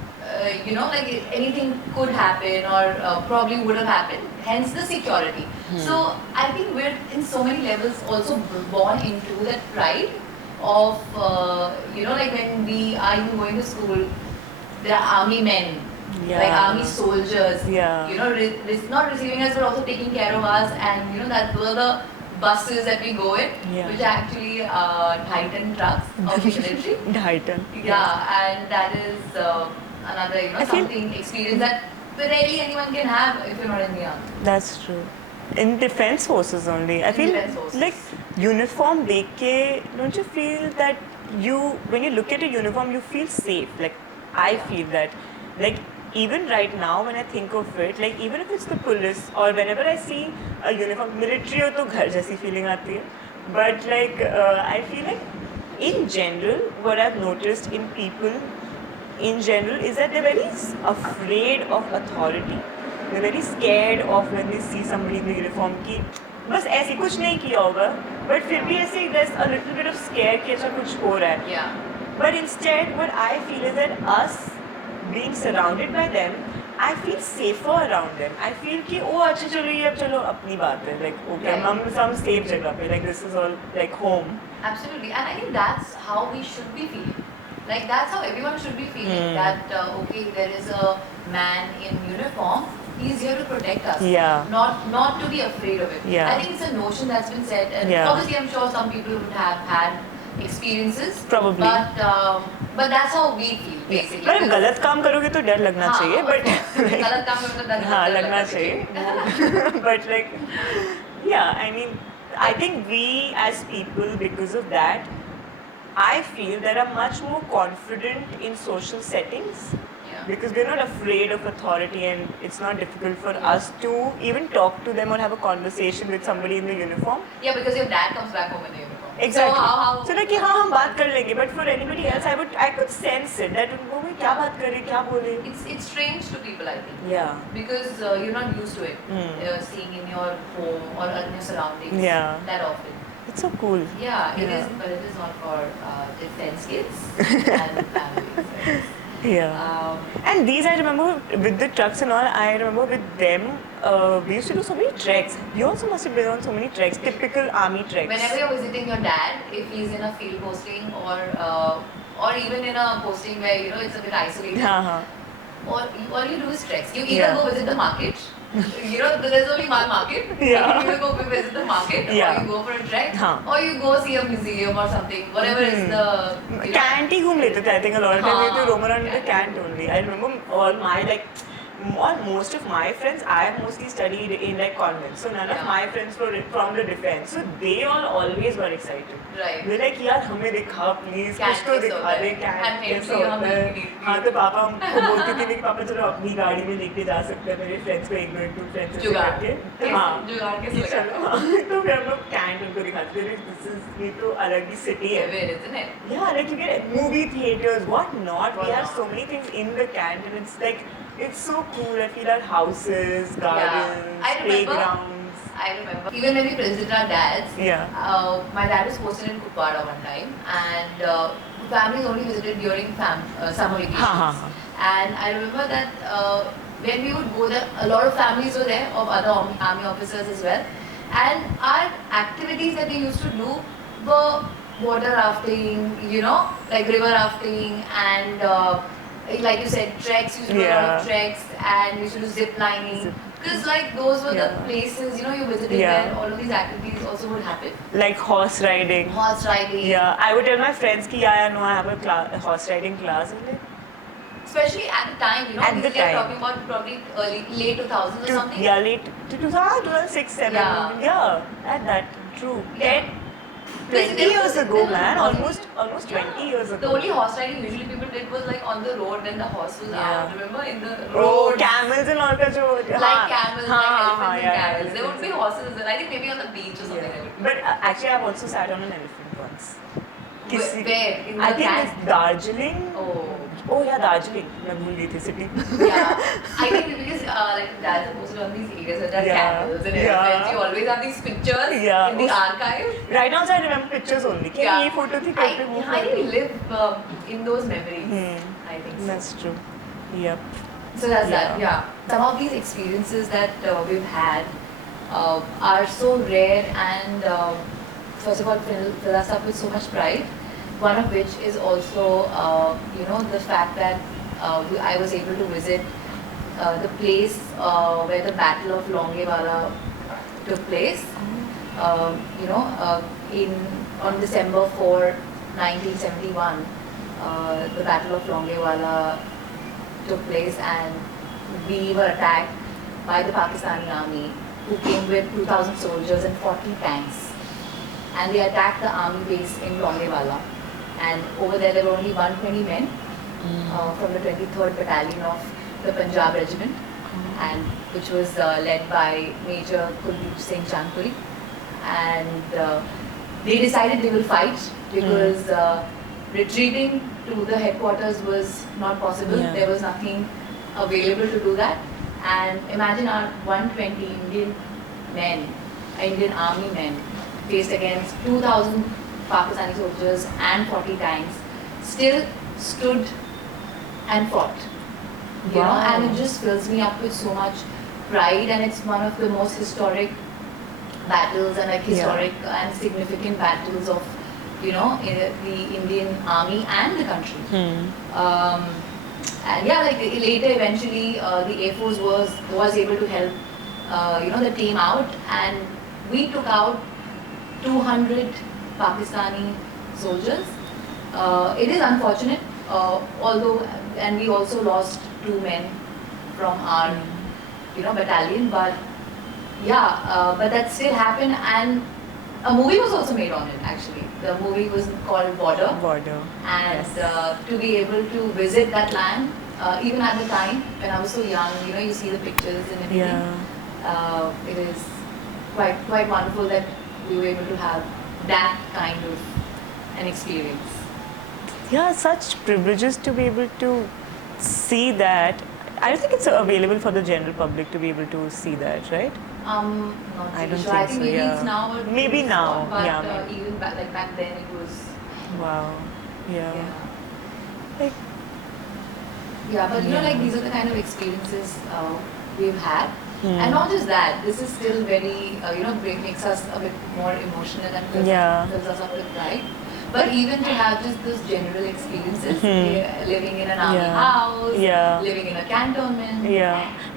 you know, like anything could happen or probably would have happened, hence the security. So I think we're in so many levels also born into that pride of you know, like when we are even going to school, there are army men, like army soldiers, Yeah. you know, not receiving us but also taking care of us, and you know, that those are the buses that we go in, Yeah. which are actually 2.5-ton trucks of the military. Titan. Yeah, and that is another, you know, I feel- something experience that rarely anyone can have if you're not in the army. That's true. In defense forces only. I In feel defense forces. like uniform देख के, don't you feel that when you look at a uniform, you feel safe? Like I feel that. Like even right now when I think of it, like even if it's the police or whenever I see a uniform, military हो तो घर जैसी feeling आती है. But like I feel like in general, what I've noticed in people in general is that they're very afraid of authority. They're very scared of when they see somebody in the uniform कि बस ऐसे कुछ नहीं किया होगा, but फिर भी ऐसे there's a little bit of scare कि अच्छा कुछ हो रहा है. Yeah. But instead, what I feel is that us being surrounded by them, I feel safer around them. I feel कि ओ अच्छा चलो ये अब चलो अपनी बात है, like okay Yeah. हम some safe जगह पे, like this is all like home. Absolutely, and I think that's how we should be feeling. Like that's how everyone should be feeling. That okay, there is a man in uniform. He's here to protect us. Yeah. Not to be afraid of it. Yeah. I think it's a notion that's been said, and Yeah. obviously I'm sure some people would have had experiences. Probably. But that's how we feel basically. मतलब गलत काम करोगे तो डर लगना हाँ, चाहिए, of but course. गलत काम करोगे तो डर हाँ लगना लगना चाहिए. चाहिए. But like yeah, I mean I think we as people, because of that, I feel that are much more confident in social settings. Yeah. Because we're not afraid of authority, and it's not difficult for us to even talk to them or have a conversation with somebody in the uniform. Yeah, because your dad comes back home in the uniform. Exactly. So how So like कि हाँ हम बात कर लेंगे, but for anybody else, I could sense it that वो भी क्या बात करे, क्या बोले. it's strange to people, I think. Yeah. Because you're not used to it, seeing in your home or in your surroundings Yeah. that often. It's so cool. Yeah, it Yeah. is, but it is not for defense kids and families. Yeah. And these I remember with the trucks and all, I remember with them, we used to do so many treks. You also must have been on so many treks, typical army treks. Whenever you're visiting your dad, if he's in a field posting or even in a posting where you know it's a bit isolated, हाँ. all you do is treks. You either Yeah. go visit the market, you know there's only one market. Yeah. You either go visit the market, Yeah. or you go for a trek, हाँ. or you go see a museum or something, whatever is the. You know, Cant ही घूम लेते थे. I think a lot of times we used to roam around with the Cant. cant only. I remember all my like. Most of my friends, I have mostly studied in like convents, so none of Yeah. my friends were from the defense, so they all always were excited. Right. They're like यार हमें दिखा please, Cant कुछ तो कैसे दिखा होता दे है? Cantt And maybe कैसा होता हम है. भी- हाँ तो पापा हमको बोलते थे कि पापा चलो अपनी गाड़ी में लेके जा सकते हैं मेरे फ्रेंड्स को 1-2 फ्रेंड्स जुगाड़. करके. हाँ. जुगाड़ कैसे कि चलो, लगाते हाँ, तो फिर हम लोग कैंट उनको दिखाते थे. This is ये तो अलग ही city है. Where isn't it? Yeah, like you get movie theaters, what not. We have What so many things in the camp, and it's like, it's so cool. I feel our houses, gardens, I remember- playgrounds. I remember even when we visited our dads. Yeah. My dad was posted in Kupwara one time, and families only visited during summer vacations. ha. And I remember that when we would go there, a lot of families were there of other army officers as well. And our activities that we used to do were water rafting, you know, like river rafting, and like you said, treks. We used to do a lot of treks, and we used to do zip lining. Because like those were the places, you know, you visited where all of these activities also would happen. Like horse riding. Horse riding. Yeah, I would tell my friends ki yeah, no, I have a horse riding class. Especially at the time, you know, we are talking about probably late 2000s or something. Yeah, late 2006, 7. Yeah, at that, true. 20 years ago, man. Almost 20 years ago. The only horse riding usually people did was like on the road when the horse was out. Remember in the road? Oh, camels and all that. Like camels, like elephants and camels. There would be horses as well. I think maybe on the beach or something. But actually, I've also sat on an elephant once. Where? In the I think it's Darjeeling. Oh yeah, Darjeeling. मैं भूल गई थी city. Yeah, I think because like dads are posted on these areas that are camels and elephants. You always have these pictures in the archive. Right now, I remember pictures only. Yeah. ये photo थी कहीं पे वो. I really live in those memories. I think so. That's true. Yep. So that's that. Yeah. Some of these experiences that we've had are so rare and first of all fill us up with so much pride. One of which is also, you know, the fact that I was able to visit the place where the Battle of Longewala took place. You know, on December 4, 1971, the Battle of Longewala took place, and we were attacked by the Pakistani army, who came with 2,000 soldiers and 40 tanks, and they attacked the army base in Longewala. And over there were only 120 men from the 23rd Battalion of the Punjab Regiment, and which was led by Major Kuldeep Singh Chandpuri. And they decided they will fight because retreating to the headquarters was not possible. There was nothing available to do that. And imagine our 120 Indian men, Indian army men, faced against 2,000 Pakistani soldiers and 40 tanks, still stood and fought. You know, and it just fills me up with so much pride, and it's one of the most historic battles and like historic and significant battles of, you know, the Indian army and the country. And yeah, like later eventually the Air Force was able to help you know, the team out, and we took out 200 Pakistani soldiers. It is unfortunate, although, and we also lost 2 men from our, you know, battalion. But yeah, but that still happened, and a movie was also made on it. Actually, the movie was called Border. And to be able to visit that land, even at the time when I was so young, you know, you see the pictures and everything. It is quite wonderful that we were able to have that kind of an experience. Yeah, such privileges to be able to see that. I don't think it's available for the general public to be able to see that, right? Not I don't sure. think I think so, maybe yeah. it's now. Maybe now, but even back then it was. Wow. Yeah. Like. Yeah, but you know, like these are the kind of experiences we've had. And not just that, this is still very, you know, makes us a bit more emotional and fills us up with pride. But even to have just those general experiences, living in an army house, living in a cantonment.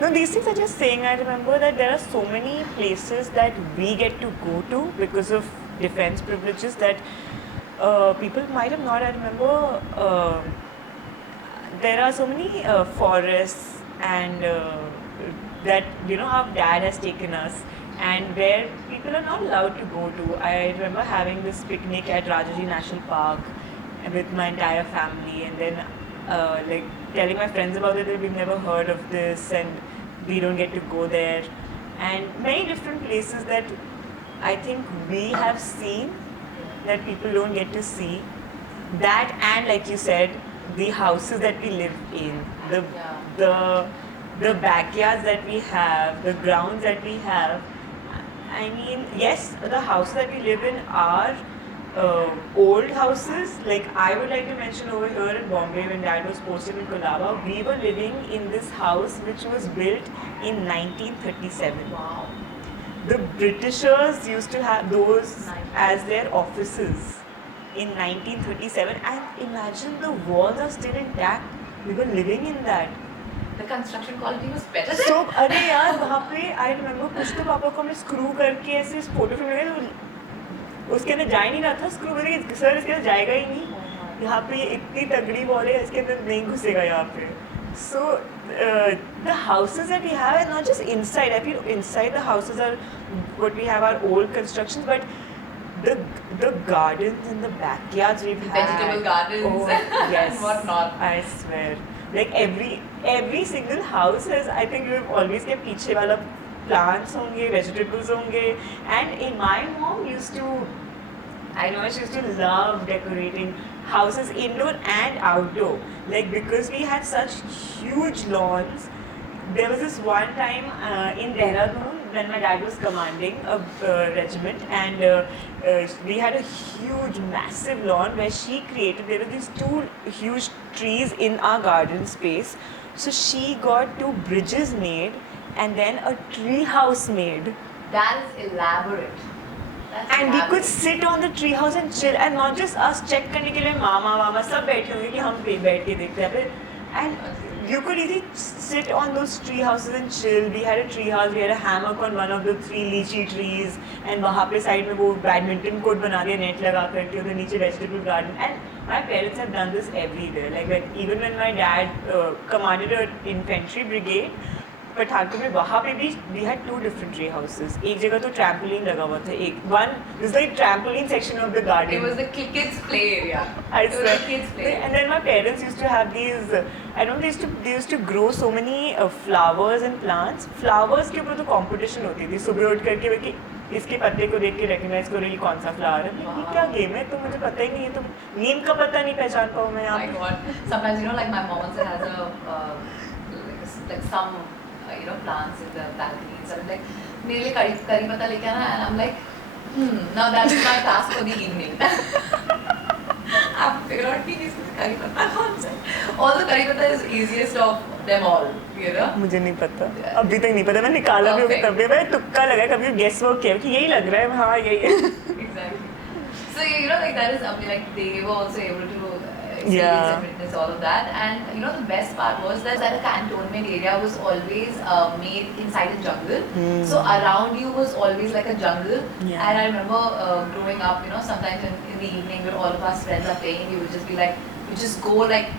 No, these things are just saying, I remember that there are so many places that we get to go to because of defense privileges that people might have not. I remember there are so many forests and that, you know, our dad has taken us, and where people are not allowed to go to. I remember having this picnic at Rajaji National Park with my entire family, and then like telling my friends about it, that we've never heard of this and we don't get to go there, and many different places that I think we have seen that people don't get to see. That, and like you said, the houses that we live in, the backyards that we have, the grounds that we have. I mean, yes, the houses that we live in are old houses. Like I would like to mention over here in Bombay when Dad was posted in Colaba, we were living in this house which was built in 1937. Wow. The Britishers used to have those as their offices in 1937, and imagine the walls are still intact. We were living in that. The construction quality was better So then? अरे यार वहाँ पे I remember कुछ तो पापा को हमने screw करके ऐसे फोटो फिल्म में उसके अंदर जा ही नहीं रहा था स्क्रू करके सर इसके अंदर जाएगा ही नहीं यहाँ पे ये इतनी तगड़ी वॉल है इसके अंदर नहीं घुसेगा यहाँ पे so the houses that we have are not just inside. I feel inside the houses are what we have are old constructions, but the gardens and the backyards we've had. Vegetable gardens Oh, yes. and whatnot. I swear. Like every single house has, I think we've always kept पीछे वाला plants होंगे, vegetables होंगे, and in my mom used to, I know she used to love decorating houses indoor and outdoor. Like because we had such huge lawns. There was this one time in Dehradun when my dad was commanding a regiment, and we had a huge, massive lawn where she created. There were these two huge trees in our garden space. So she got two bridges made and then a tree house made. That is elaborate. That's And we elaborate. could sit on the tree house and chill, and not just us check करने के लिए मामा वामा सब बैठे होंगे कि हम बैठ के देखते हैं फिर, and you could either sit on those tree houses and chill. We had a tree house, we had a hammock on one of the 3 lychee trees, and वहाँ पे side में वो badminton court बना दिया net लगा करके उधर नीचे vegetable garden. And my parents have done this everywhere. Like even when my dad commanded an infantry brigade, Pathankot में वहाँ पे भी we had 2 different tree houses. एक जगह तो trampoline लगा हुआ था. One was like trampoline section of the garden. It was the kids' play area. I It was swear. the kids' play. And then my parents used to have these. I don't know. They used to grow so many flowers and plants. Flowers के ऊपर तो competition होती थी. सुबह उठ करके कि इसके पत्ते को देख के recognize करो ये कौन सा flower है. ये क्या game है? तो मुझे पता ही नहीं है. तो नीम का पत्ता नहीं पहचान पाऊँ मैं Oh यहाँ my पे. god. Sometimes, you know, like my mom also has like some, you know, plants in the balcony and stuff. Like, मेरे लिए करी पत्ता लेके आना, and I'm like, now that's my task for the evening. I've figured out कि इसमें करी पत्ता कौन सा है. Although करी पत्ता is easiest of them all, you know. मुझे नहीं पता. अभी तक नहीं पता. मैं निकाला भी होगा तब भी. मैं तुक्का लगा कभी guess work किया कि यही लग रहा है. हाँ यही है. Exactly. So you know, like that is something like they were also able to experience Yeah. and witness all of that. And you know, the best part was that the cantonment area was always made inside a jungle. So around you was always like a jungle. Yeah. And I remember growing up, you know, sometimes in the evening when all of us friends are playing, you would just be like, you just go like.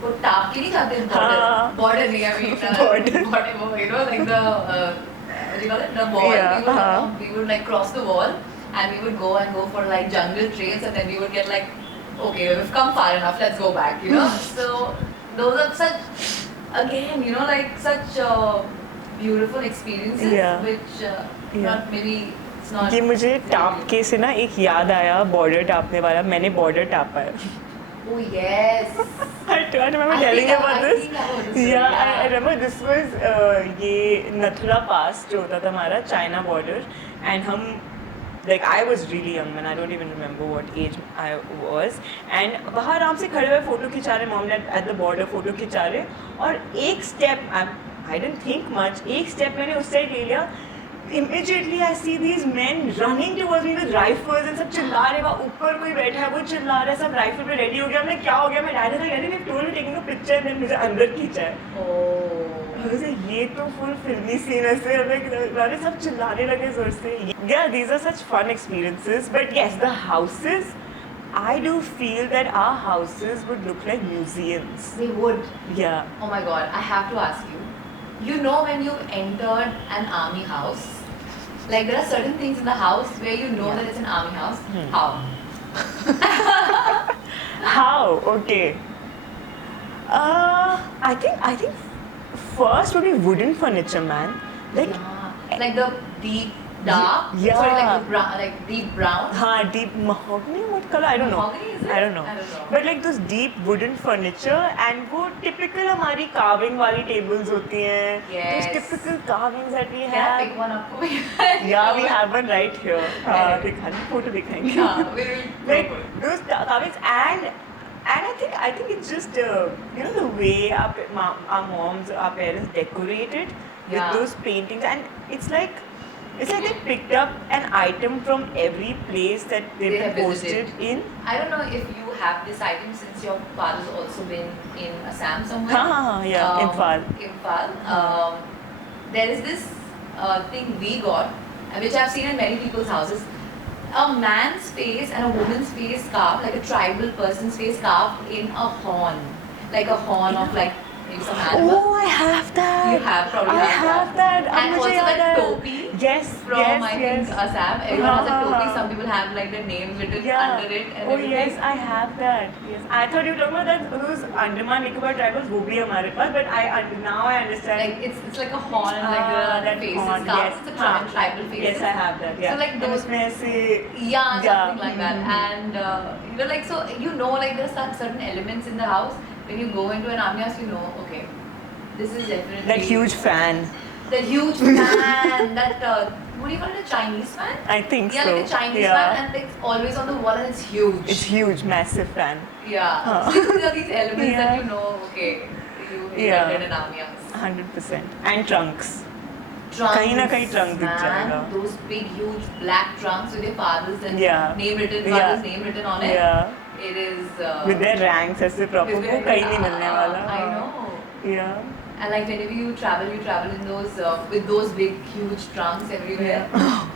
वो top के नहीं जाते हैं हाँ. border नहीं I mean border you know like the what do you call it the wall Yeah, we would हाँ. we would like cross the wall and we would go for like jungle trails and then we would get like okay we've come far enough let's go back you know so those are such again you know like such beautiful experiences Yeah. which Yeah. not maybe it's not ये मुझे top के से ना एक याद आया border टापने वाला. मैंने बॉर्डर टापा है. oh yes I don't remember I telling think you I- about I this. think I know this Yeah, story, I remember this was ये नथुला पास जो होता था हमारा चाइना बॉर्डर, and हम like I was really young man, I don't even remember what age I was, and वहाँ आराम से खड़े हुए फोटो खिंचा रहे, mom dad at the border photo खिंचा रहे, और एक step I didn't think much, एक स्टेप मैंने उस साइड ले लिया. Immediately I see these men running towards me with rifles and सब चिल्ला रहे. वहाँ ऊपर कोई बैठा है वो चिल्ला रहा है, सब राइफल पे रेडी हो गया. मैं क्या हो गया? मैं डैड से कहती मैं टोल में टेकिंग अ पिक्चर, देन मुझे अंदर खींचा है. oh मुझे ये तो फुल फिल्मी सीन ऐसे मैंने सब चिल्लाने लगे जोर से. Yeah, these are such fun experiences, but yes, the houses, I do feel that our houses would look like museums. they would Yeah. oh my god I have to ask you know when you entered an army house like there are certain things in the house where you know Yeah. that it's an army house how How? Okay. I think first would be wooden furniture, man. Like yeah. like the dark. Yeah. Sorry, like the brown, like deep brown. हाँ, deep mahogany, what color? I don't know. Mahogany, is it? I don't know. I don't know. But like those deep wooden furniture and वो typical हमारी carving वाली tables होती हैं. Yes. Those typical carvings that we Can I have. pick one up? Yeah, we have one right here. दिखाने photo दिखाएंगे. Yeah, we will. Like those carvings and I think it's just you know the way our moms, our parents decorated with Yeah. those paintings, and it's like they picked up an item from every place that they've They been have posted visited. in. I don't know if you have this item since your father's also been in Assam somewhere. Yeah, Imphal. Imphal. There is this thing we got, which I've seen in many people's houses. A man's face and a woman's face carved, like a tribal person's face carved in a horn, like a horn of like maybe some animal. Oh, I have that. You have probably I have have that. अब And मुझे also याद that आया. topi. Yes, From yes, I yes. think Assam, everyone has a हाँ, topi. हाँ. Some people have like their names written Yeah. under it and Oh everything. yes, I have that. Yes, I thought you were talking about that those Andaman Nicobar tribals वो भी हमारे पास, but now I understand. Like it's like a horn and like that the faces horn, carved. yes. It's a tribal faces. Yes, I have that. Yeah. So like And those, उसमें ऐसे yeah, something like that. mhm. And you know, like so you know, like there's some certain elements in the house. When you go into an army house, you know, okay, this is definitely That huge fan. the huge fan. That what do you call it? A Chinese fan? I think Yeah, so. like a Chinese yeah. fan, and it's always on the wall, and it's huge. It's huge, massive fan. Yeah. Huh. So these are these elements Yeah. that you know, okay, you Yeah. attended an army house. 100%. And trunks. Trunks, कहीं ना कहीं trunk दिख man, जाएगा. those big huge black trunks with your father's and Yeah. name written, Yeah. father's name written on it. Yeah. It is. With their ranks ऐसे proper with वो their- कहीं नहीं मिलने वाला. I know. Yeah. And like whenever you travel in those with those big huge trunks everywhere.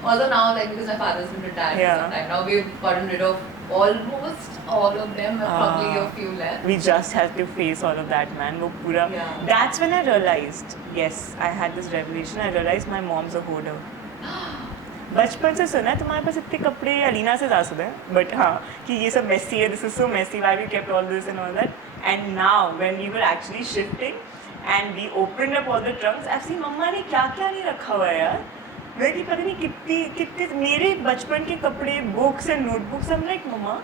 Although now, like because my father's been retired Yeah. for some time now, we've gotten rid of almost all of them. Probably a few left. We just had to face all of that, man. वो पूरा. Yeah. That's when I realized. Yes, I had this revelation. I realized my mom's a hoarder. बचपन से सुना है तुम्हारे पास इतने कपड़े अलीना से ज़्यादा है बट हाँ कि ये सब मेसी है this is so messy why we kept all this and all that and now when we were actually shifting and we opened up all the trunks I see मम्मा ने क्या क्या नहीं रखा हुआ है यार मैं कि पता नहीं कितनी कितने मेरे बचपन के कपड़े books and notebooks I am like mama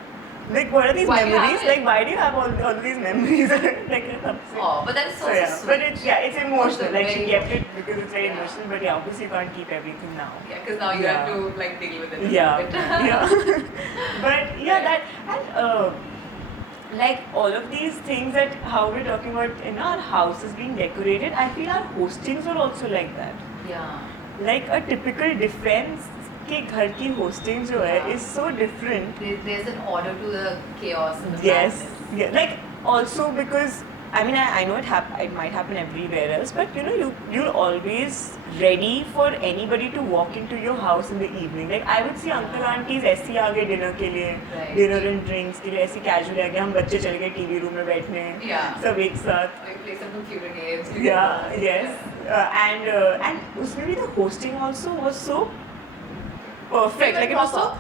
like what are these Why you memories have it? like why do you have all these memories like Oh, but that's so, so yeah, sweet. but it's emotional. Like she Very kept it because it's very Yeah. emotional. But yeah, obviously you can't keep everything now. Yeah, because now you have Yeah. to like deal with it. a Yeah, little bit. yeah. But yeah, that and like all of these things that how we're talking about in our houses being decorated, I feel our hostings are also like that. Yeah. Like a typical defense के घर की hosting जो है Yeah. is so different. There's an order to the chaos and the Yes, madness. yeah. Like also because I mean I know it might happen everywhere else, but you know you're always ready for anybody to walk into your house in the evening. Like I would see uncle aunties ऐसे ही आ गए dinner के लिए, Right. dinner and drinks के लिए ऐसे casual आ गए हम बच्चे चले गए TV room में बैठने Yeah. सब एक साथ. Like play some computer games. Yeah, yes. And उसमें भी the hosting also was so perfect. Like it was so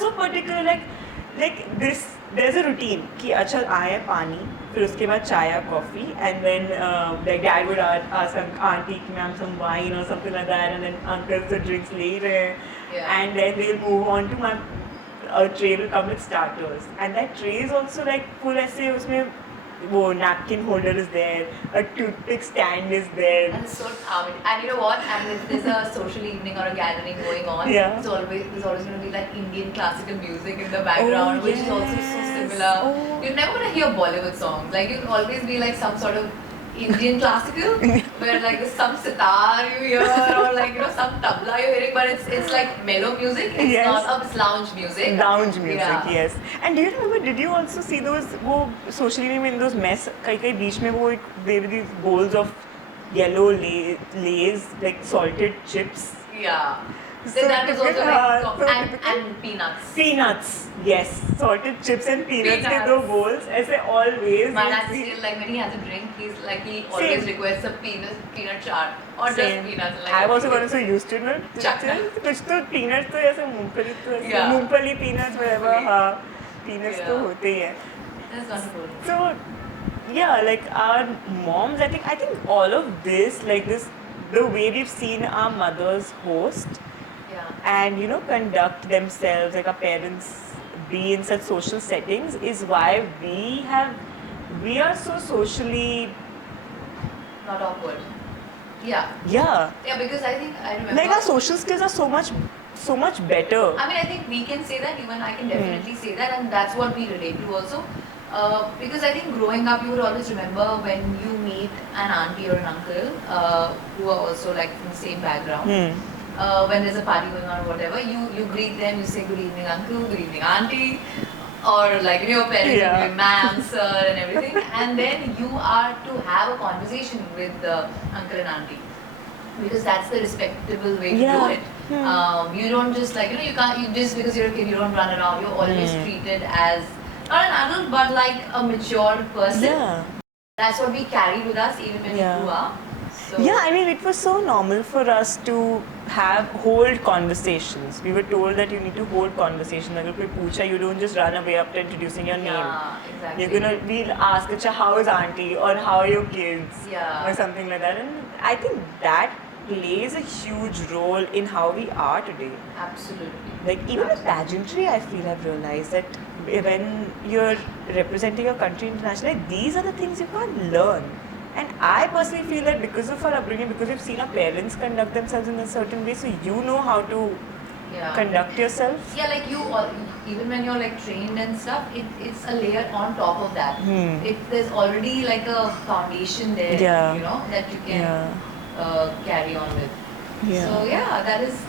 so particular. Like this. There's a routine कि अच्छा आया पानी फिर उसके बाद चाय या coffee and then like dad would ask auntie कि ma'am some wine or something like that and then uncles the drinks ले ही रहे हैं Yeah. and then they'll move on to my tray will come with starters and that tray is also like full ऐसे उसमें वो napkin holder is there, a toothpick stand is there. And it's so charming. And you know what? And if there's a social evening or a gathering going on, Yeah. there's always going to be like Indian classical music in the background, which is also so yes. similar. Oh. You're never going to hear Bollywood songs. Like you'll always be like some sort of Indian classical, where like there's some sitar you hear or like you know some tabla you're hearing, but it's like mellow music. It's Yes. not it's lounge music. Lounge music, Yeah. yes. And do you remember? Did you also see those? वो socially में in those mess कहीं बीच में वो there were these bowls of yellow lays like salted chips. Yeah. So Then that was also typical, like so and typical. peanuts. Peanuts, yes, salted chips and peanuts के Peanuts. दो bowls ऐसे always. My you dad see- still like when he has a drink, he always Same. requests a peanut chaat or Same. just peanuts. Like, I've also gotten so used to it. Chakna. कुछ तो peanuts तो ऐसे मूंगफली तो ऐसे Yeah. मूंगफली peanuts whatever मूंगफली. हाँ peanuts तो Yeah. होते ही हैं. That's wonderful. So yeah, like our moms, I think all of this, like this, the way we've seen our mothers host, Yeah. and conduct themselves like our parents be in such social settings is why we are so socially. Not awkward. Yeah. Yeah, Yeah, because I think I remember. like our social skills are so much better. I mean, I think we can say that, even I can definitely say that, and that's what we relate to also. Because I think growing up, you would always remember when you meet an auntie or an uncle who are also like from the same background. When there's a party going on or whatever, you greet them, you say good evening uncle, good evening auntie, or like your parents Yeah. are doing ma'am, sir, and everything, and then you are to have a conversation with the uncle and auntie, because that's the respectable way to Yeah. do it. You don't just like you can't, you just because you're a kid, you don't run around. You're always treated as not an adult but like a mature person. Yeah. That's what we carried with us even when Yeah. we grew up. So Yeah, I mean, it was so normal for us to hold conversations. We were told that you need to hold conversations. Agar koi pucha, you don't just run away after introducing your name. yeah, exactly. We'll ask, "Acha, how is auntie?" or "How are your kids?" Yeah. or something like that. And I think that plays a huge role in how we are today. Absolutely. Like even with pageantry, I feel I've realized that when you're representing your country internationally, these are the things you can't learn. And I personally feel that because of our upbringing, because we've seen our parents conduct themselves in a certain way, so you know how to Yeah. conduct yourself. Yeah, like even when you're like trained and stuff, it's a layer on top of that. There's already like a foundation there, Yeah. that you can Yeah. carry on with. Yeah. So yeah, that is.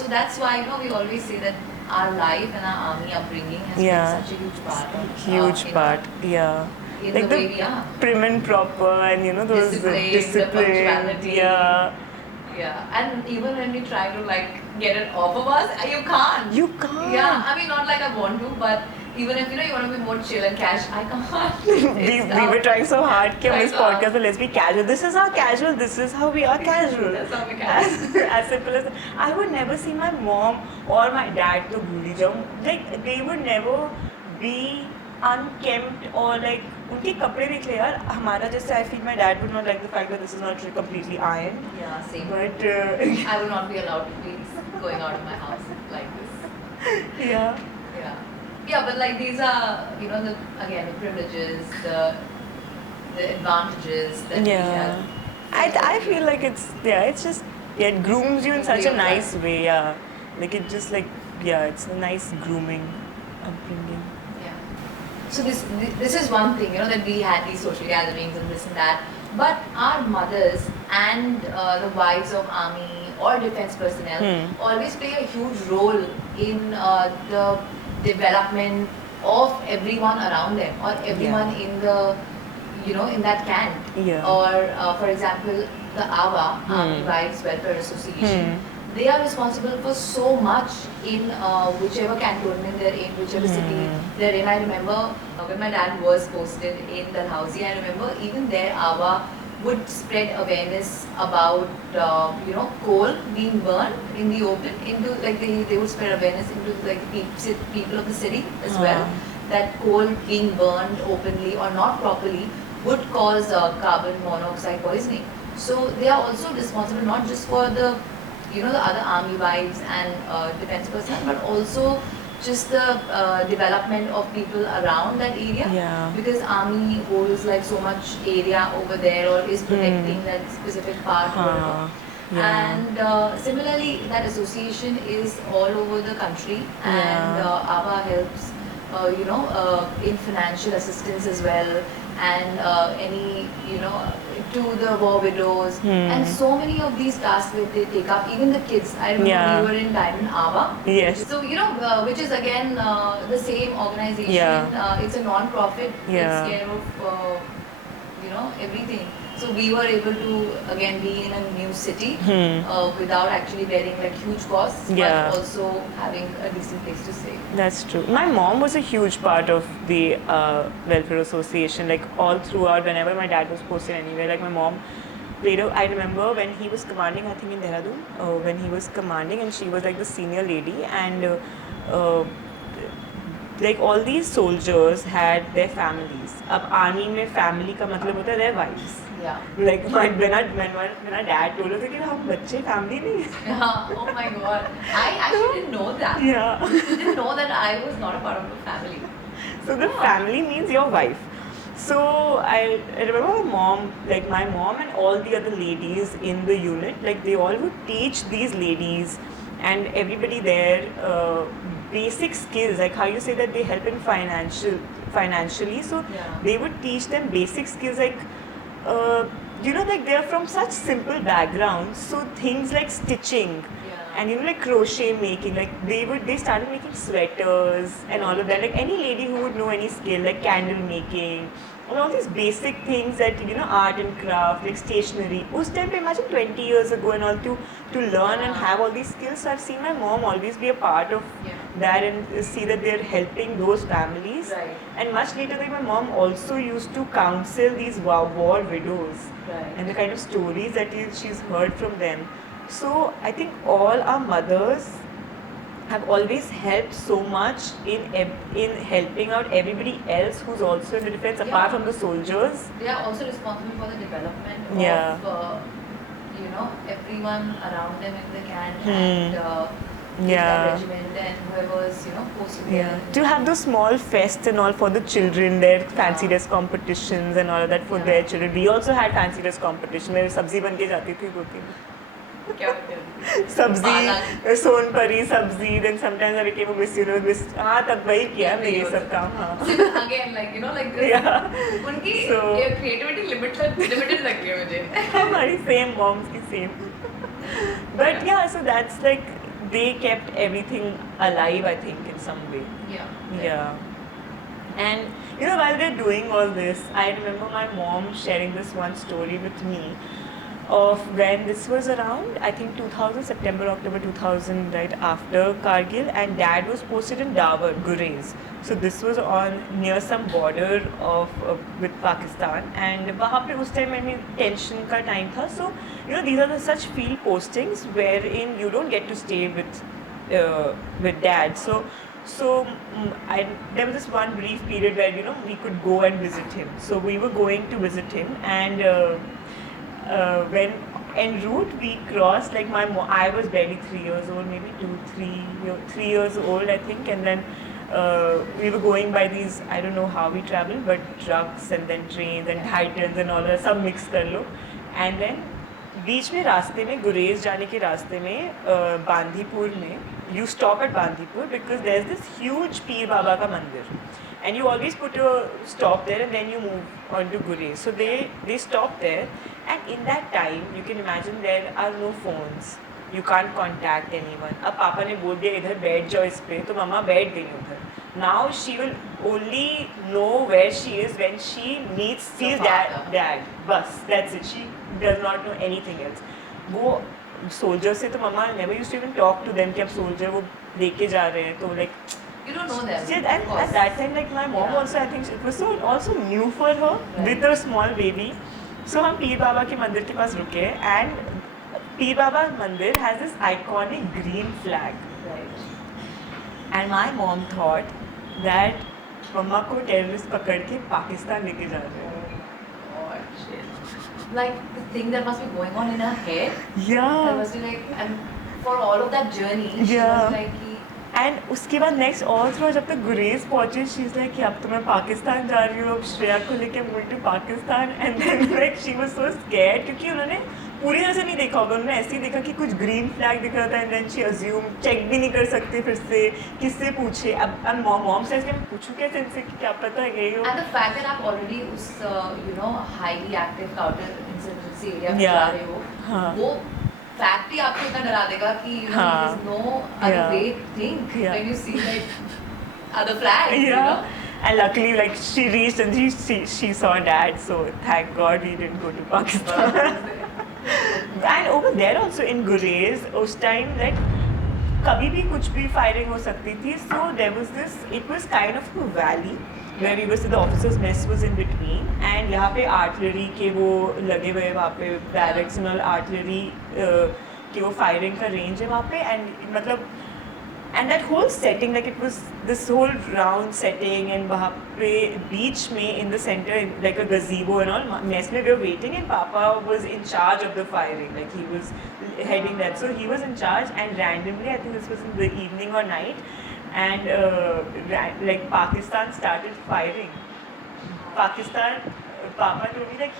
So that's why we always say that our life and our army upbringing has Yeah. been such a huge part. Huge part. Yeah. In Like the way we are. prim and proper, and those Discipline, the discipline. punctuality. Yeah. Yeah, and even when we try to like get it off of us, you can't. You can't. Yeah, I mean not like I want to, but even if you want to be more chill and cash, I can't. we were trying so hard कि हम Trying इस so hard. podcast में let's be casual. This is our casual. This is how we are casual. That's how we casual. As simple as I would never see my mom or my dad to bhuli जाऊँ. Like they would never be unkempt or like उनके कपड़े देख ले यार हमारा जैसे I feel my dad would not like the fact that this is not completely ironed. Yeah, same. But I will not be allowed to be going out of my house like this. yeah. Yeah. Yeah, but like these are, the privileges, the advantages that we have. I feel like it's just it grooms you in such a Real nice time. way, like it just it's a nice grooming upbringing. Yeah. So this is one thing, that we had these social gatherings and this and that. But our mothers and the wives of army or defense personnel always play a huge role in the development of everyone around them or everyone in the, in that camp. Yeah. Or for example, the AWA, Army Wives Welfare Association. They are responsible for so much in whichever cantonment they're in, whichever city they're in. I remember when my dad was posted in Dalhousie, I remember even there AWA would spread awareness about coal being burned in the open into like they would spread awareness into like the people of the city as well, that coal being burned openly or not properly would cause carbon monoxide poisoning. So they are also responsible not just for the the other army wives and defense personnel, but also just the development of people around that area. Yeah. Because army holds like so much area over there or is protecting that specific part or whatever. Yeah. And similarly, that association is all over the country, and ABBA helps, in financial assistance as well, and any, to the war widows, and so many of these tasks that they take up. Even the kids. I remember we were in Diamond ABBA. Yes. So which is again the same organization. Yeah. It's a non-profit. Yeah. Takes care of everything. So we were able to again be in a new city without actually bearing like huge costs, Yeah. but also having a decent place to stay. That's true. My mom was a huge part of the welfare association. Like all throughout, whenever my dad was posted anywhere, like my mom played. I remember when he was commanding, I think in Dehradun, when he was commanding, and she was like the senior lady, and like all these soldiers had their families. अब army में family का मतलब होता है their wives. Yeah. Like when our dad told us कि हम बच्चे family नहीं हैं. Yeah. Oh my god. I actually didn't know that. Yeah. Didn't know that I was not a part of the family. So the family means your wife. So I remember my mom and all the other ladies in the unit, like they all would teach these ladies and everybody there basic skills, like how you say that they help in financially. So Yeah. they would teach them basic skills like like they're from such simple backgrounds. So things like stitching. Yeah. And like crochet making, like they started making sweaters and all of that. Like any lady who would know any skill, like candle making, and all these basic things that art and craft, like stationery. Us time, imagine 20 years ago and all to learn and have all these skills. So I've seen my mom always be a part of that and see that they're helping those families. Right. And much later, like my mom also used to counsel these war widows and the kind of stories that she's heard from them. So I think all our mothers have always helped so much in helping out everybody else who's also in the defense, apart from the soldiers. They are also responsible for the development Yeah. of everyone around them if they can, and Yeah. that regiment and whoever's posted Yeah. there. To have those small fests and all for the children, their fancy dress competitions and all of that for their children. We also had fancy dress competition. मेरी सब्जी बन के जाती थी 2-3. क्या होते हैं? सब्जी, सोनपरी सब्जी, then sometimes I became a Miss. हाँ तब वही किया मैं ये सब काम. हाँ. Again, like this. Yeah. उनकी So- creativity limited लगती है मुझे. हमारी same moms की same. But yeah, so that's like they kept everything alive, I think, in some way. Yeah. Yeah. And while they're doing all this, I remember my mom sharing this one story with me of when this was around, I think 2000, September, October 2000, right after Kargil, and dad was posted in Dawar, Gurez. So this was on near some border of with Pakistan, and वहाँ पे उस time में tension का time था. So these are the such field postings wherein you don't get to stay with dad. So there was this one brief period where we could go and visit him. So we were going to visit him, and when en route we crossed, like I was barely 3 years old, maybe 3 years old, I think, and then we were going by these, I don't know how we traveled, but trucks and then trains and Titans and all that, सब mix कर लो. And then बीच में रास्ते में गुरेज जाने के रास्ते में बांदीपुर में you stop at Bandipur because there's this huge Peer Baba ka mandir, and you always put a stop there and then you move on to Gurez. So they stop there, and in that time you can imagine there are no phones, you can't contact anyone. अब पापा ने बोल दिया इधर बैठ जाओ इस पे, तो मम्मा बैठ गई उधर. Now she will only know where she is when she sees dad. Bus, that's it. She does not know anything else. वो soldier से तो मम्मा never used to even talk to them कि अब soldier वो लेके जा रहे हैं, तो like You don't know them. yeah, and at that time, like my mom also, I think it was so also new for her with a small baby. So हम पीर बाबा के मंदिर के पास रुके, and पीर बाबा मंदिर has this iconic green flag, Right. and my mom thought that मम्मा को terrorists पकड़ के पाकिस्तान लेके जा रहे हैं. God, shit. Like the thing that must be going on in her head. That Yeah. must be like, and for all of that journey, she Yeah. was like, and उसके बाद next और through जब तक गुरेज पहुंचे, she is like कि अब तो मैं पाकिस्तान जा रही हूँ, अब श्रेया को लेके move to Pakistan. And then like she was so scared क्योंकि उन्होंने पूरी तरह से नहीं देखा होगा, उन्होंने ऐसे ही देखा कि कुछ ग्रीन फ्लैग दिख रहा था, and then she assume, check भी नहीं कर सकते फिर से, किससे पूछे. अब मॉम से मैं पूछूँ कैसे इनसे कि क्या पता है गई हो. and the fact that आप already उस highly active counter insurgency area में Yeah. जा रहे हो, हाँ. वो fact ही आपको इतना डरा देगा कि हाँ. there's no other Yeah. way to think Yeah. when you see like other flags. Yeah. And luckily, like she reached and she saw dad, so thank God we didn't go to Pakistan. And over there also in Gurez, उस time like कभी भी कुछ भी firing हो सकती थी. So there was this, it was kind of a valley where we were, so the officers' mess was in between, and यहाँ पे artillery के वो लगे हुए, वहाँ पे barracks and all artillery की वो firing का range है वहाँ पे, and मतलब And that whole setting, like it was this whole round setting, and वहाँ पे beach में in the center, like a gazebo and all, mess में we were waiting, and Papa was in charge of the firing, like he was heading that. So he was in charge, and randomly, I think this was in the evening or night, and like Pakistan started firing. Pakistan, Papa told me like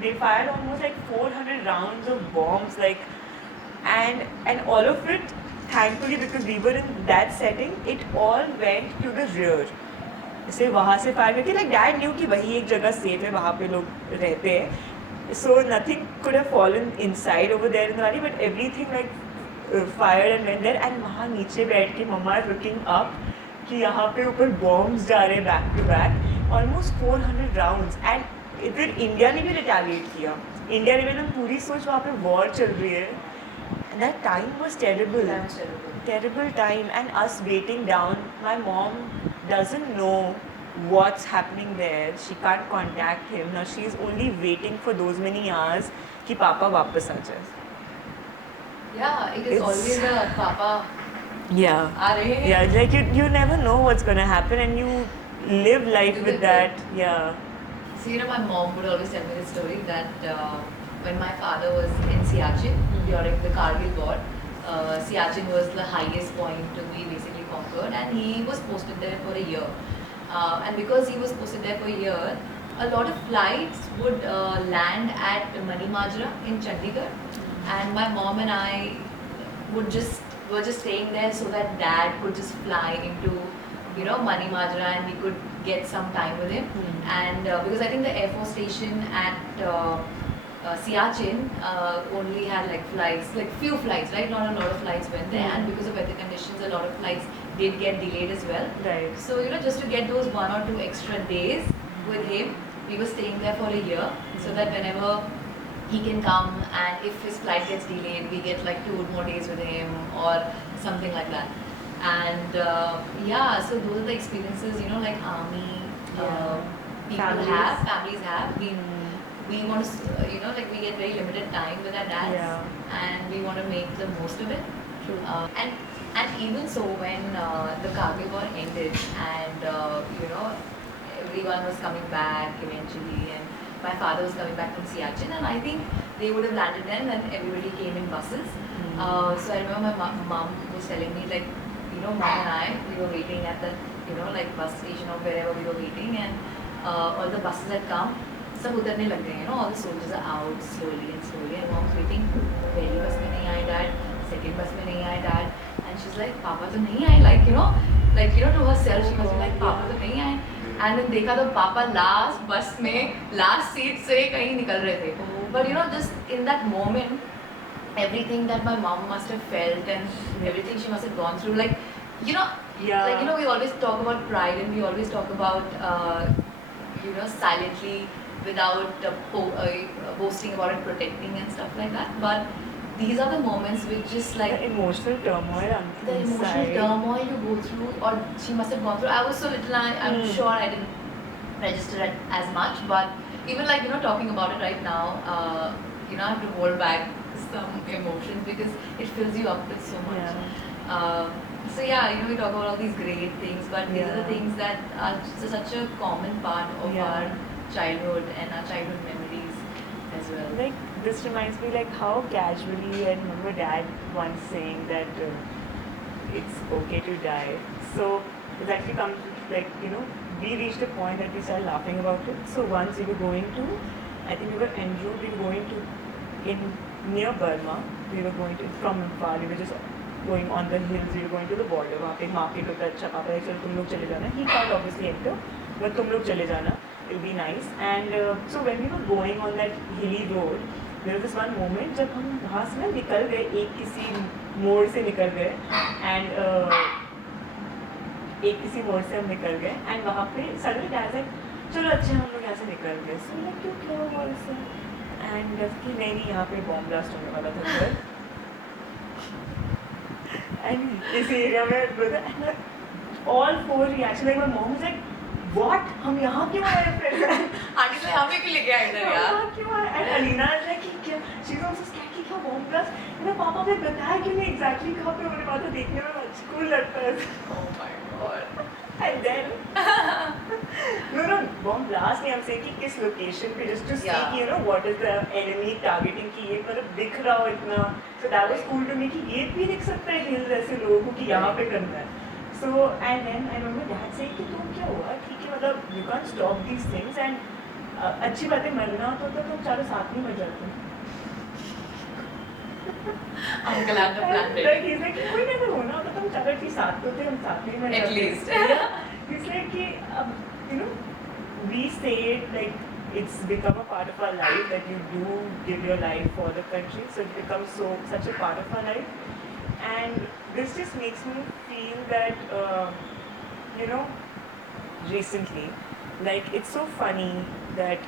they fired almost like 400 rounds of bombs, like, and all of it, thankfully, because we were in that setting, it all went to the rear. जैसे वहाँ से fire करके, like dad knew कि वही एक जगह safe है, वहाँ पे लोग रहते हैं, so nothing could have fallen inside over there in the valley, but everything like fired and went there. And वहाँ नीचे बैठ के मम्मा is looking up कि यहाँ पे ऊपर bombs जा रहे हैं back to back, almost 400 rounds. And फिर इंडिया ने भी retaliate किया. इंडिया ने भी पूरी सोच वहाँ पे war चल रही है. And that time was terrible. That was terrible. Terrible time, and us waiting down. My mom doesn't know what's happening there. She can't contact him. Now she's only waiting for those many hours कि पापा वापस आ जाए. Yeah, it is It's- always a Papa. Yeah. Are Yeah, like you never know what's gonna happen, and you live life with that. Yeah. So, you know, my mom would always tell me this story that when my father was in Siachen during the Kargil war, Siachen was the highest point to be basically conquered, and he was posted there for a year. And because he was posted there for a year, a lot of flights would land at Manimajra in Chandigarh, and my mom and I were just staying there so that dad could just fly into, you know, Manimajra, and we could get some time with him. And because I think the Air Force station at Siachen only had like flights, like few flights, right? Not a lot of flights went there, and because of weather conditions, a lot of flights did get delayed as well. Right. So, you know, just to get those 1 or 2 extra days with him, we were staying there for a year, so that whenever he can come, and if his flight gets delayed, we get like 2 more days with him or something like that. And yeah, so those are the experiences, you know, like army families have. We want to, you know, like we get very limited time with our dads, and we want to make the most of it. True. And even so, when the Kargil war ended, and you know, everyone was coming back eventually, and my father was coming back from Siachen, and I think they would have landed there, and then everybody came in buses. So I remember my mom was telling me, like, you know, mom and I, we were waiting at the, you know, like bus station or wherever we were waiting, and all the buses had come. सब उतरने लग गए, you know, all the soldiers are out slowly, and mom's waiting. पहली बस में नहीं आए dad, second बस में नहीं आए dad, and she's like, पापा तो नहीं आए, like you know, to herself she must be like, पापा तो नहीं आए, and then देखा तो पापा last बस में last seat से कहीं निकल रहे थे. But you know, just in that moment, everything that my mom must have felt and everything she must have gone through, like, you know, like, you know, we always talk about pride, and we always talk about you know, silently, without boasting about it, protecting and stuff like that. But these are the moments which just like The emotional turmoil the emotional inside. turmoil you go through, or she must have gone through. I was so little, I'm sure I didn't register it as much, but even like, you know, talking about it right now, you know, I have to hold back some emotions because it fills you up with so much. So yeah, you know, we talk about all these great things, but these are the things that are such a common part of our childhood and our childhood memories as well. Like, this reminds me like how casually, I remember dad once saying that it's okay to die. So it actually comes like, you know, we reached a point that we started laughing about it. So once we were going to, I think we were en route, we were going to, near Burma, we were going to, from far, we were just going on the hills, we were going to the border, वहाँ पे market होता है, अच्छा पापा है, चलो तुम लोग चले जाना. He can't obviously enter, but तुम लोग चले जाना, it'll be nice. And so when we were going on that hilly road, there was this one moment जब हम वहाँ से ना निकल गए, एक किसी मोड़ से निकल गए, and एक किसी मोड़ से हम निकल गए, and वहाँ पे suddenly dad like, चलो अच्छा हम लोग यहाँ से निकल गए. So like क्यों क्या हुआ इससे? And कि नहीं यहाँ पे बॉम्ब ब्लास्ट होने वाला था सर. And इस एरिया में all four reaction, like my mom was like, what? हम यहाँ क्यों आए फिर? आंटी से हमें क्यों लेके आए इधर यार? यहाँ क्यों आए? And Alina is like, क्या? She's also scared कि क्या बॉम्ब ब्लास्ट, मेरे पापा ने बताया कि नहीं एग्जैक्टली कहाँ पे होने वाला था, देखने में कूल लगता है. Oh my god. And then no, bomb blast नहीं, I'm saying कि किस location पे, just to see Yeah. कि what is the enemy targeting, कि ये मतलब दिख रहा हो इतना. So that was cool to me कि ये भी दिख सकता है hills ऐसे लोगों को कि यहाँ पे करना है. So and then I remember dad saying कि तुम क्या हुआ, ठीक है मतलब you can't stop these things and अच्छी बात है मरना तो तुम चारों साथ में मर जाते. Uncle had the plan ready. Like he's like कोई नहीं, अगर होना होता तुम चारों की साथ तो थे, हम साथ में मर At जाते. least. Yeah. He's like कि we say it like it's become a part of our life, that you do give your life for the country, so it becomes such a part of our life. And this just makes me feel that recently, like it's so funny that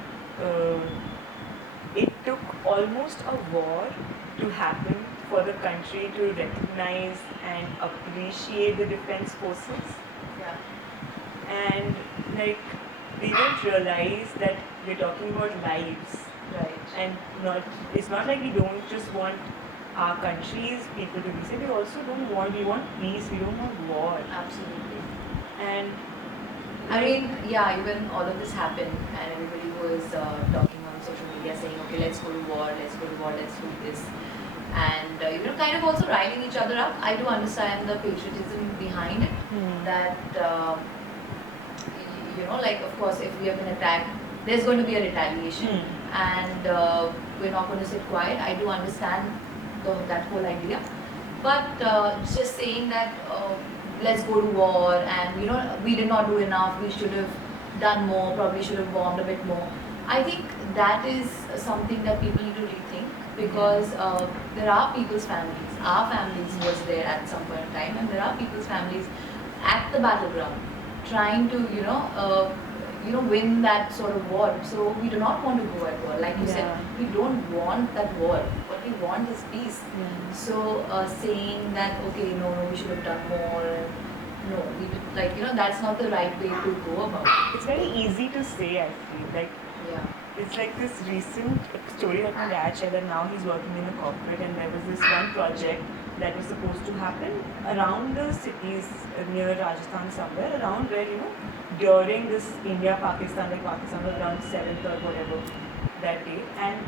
it took almost a war to happen for the country to recognize and appreciate the defense forces. Yeah. And like we don't realize that we're talking about lives, Right. and it's not like we don't just want our country's people to be safe, we want peace, we don't want war. Absolutely. And I mean, yeah, even all of this happened and everybody was talking on social media saying, okay, let's go to war, let's do this. And, kind of also riling each other up. I do understand the patriotism behind it. That, like, of course, if we have been attacked, there's going to be a retaliation. And we're not going to sit quiet. I do understand that whole idea. But just saying that let's go to war and we did not do enough, we should have done more, probably should have bombed a bit more. I think that is something that people need to rethink, because there are people's families, our families was there at some point in time, and there are people's families at the battleground trying to win that sort of war. So we do not want to go at war. Like you said, we don't want that war. What we want is peace. So saying that, okay, no, we should have done more. No, we did, that's not the right way to go about it. it's very easy to say, I feel like. Yeah. It's like this recent story that my dad shared, that now he's working in a corporate, and there was this one project that was supposed to happen around the cities near Rajasthan somewhere, around where, during this India-Pakistan, like Pakistan was around 7th or whatever that day, and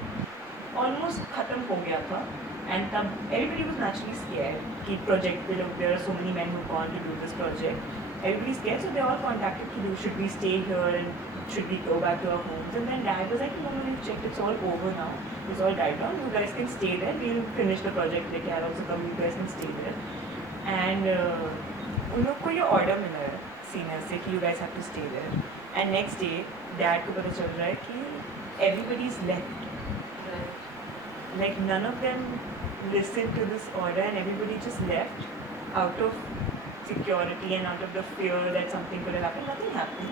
almost khatam ho gaya tha. And everybody was naturally scared. Ki project pe log, there are so many men who've gone to do this project. Everybody's scared, so they all contacted to should we stay here and should we go back to our homes? And then dad was like, no, we've checked, it's all over now. It's all died down. You guys can stay there. We'll finish the project. Like, I'll also come. You guys can stay there. And उन लोग को ये order मिला है senior से कि you guys have to stay there. And next day, dad को पता चल रहा है कि everybody's left. Like none of them listened to this order, and everybody just left out of security and out of the fear that something could have happened. Nothing happened.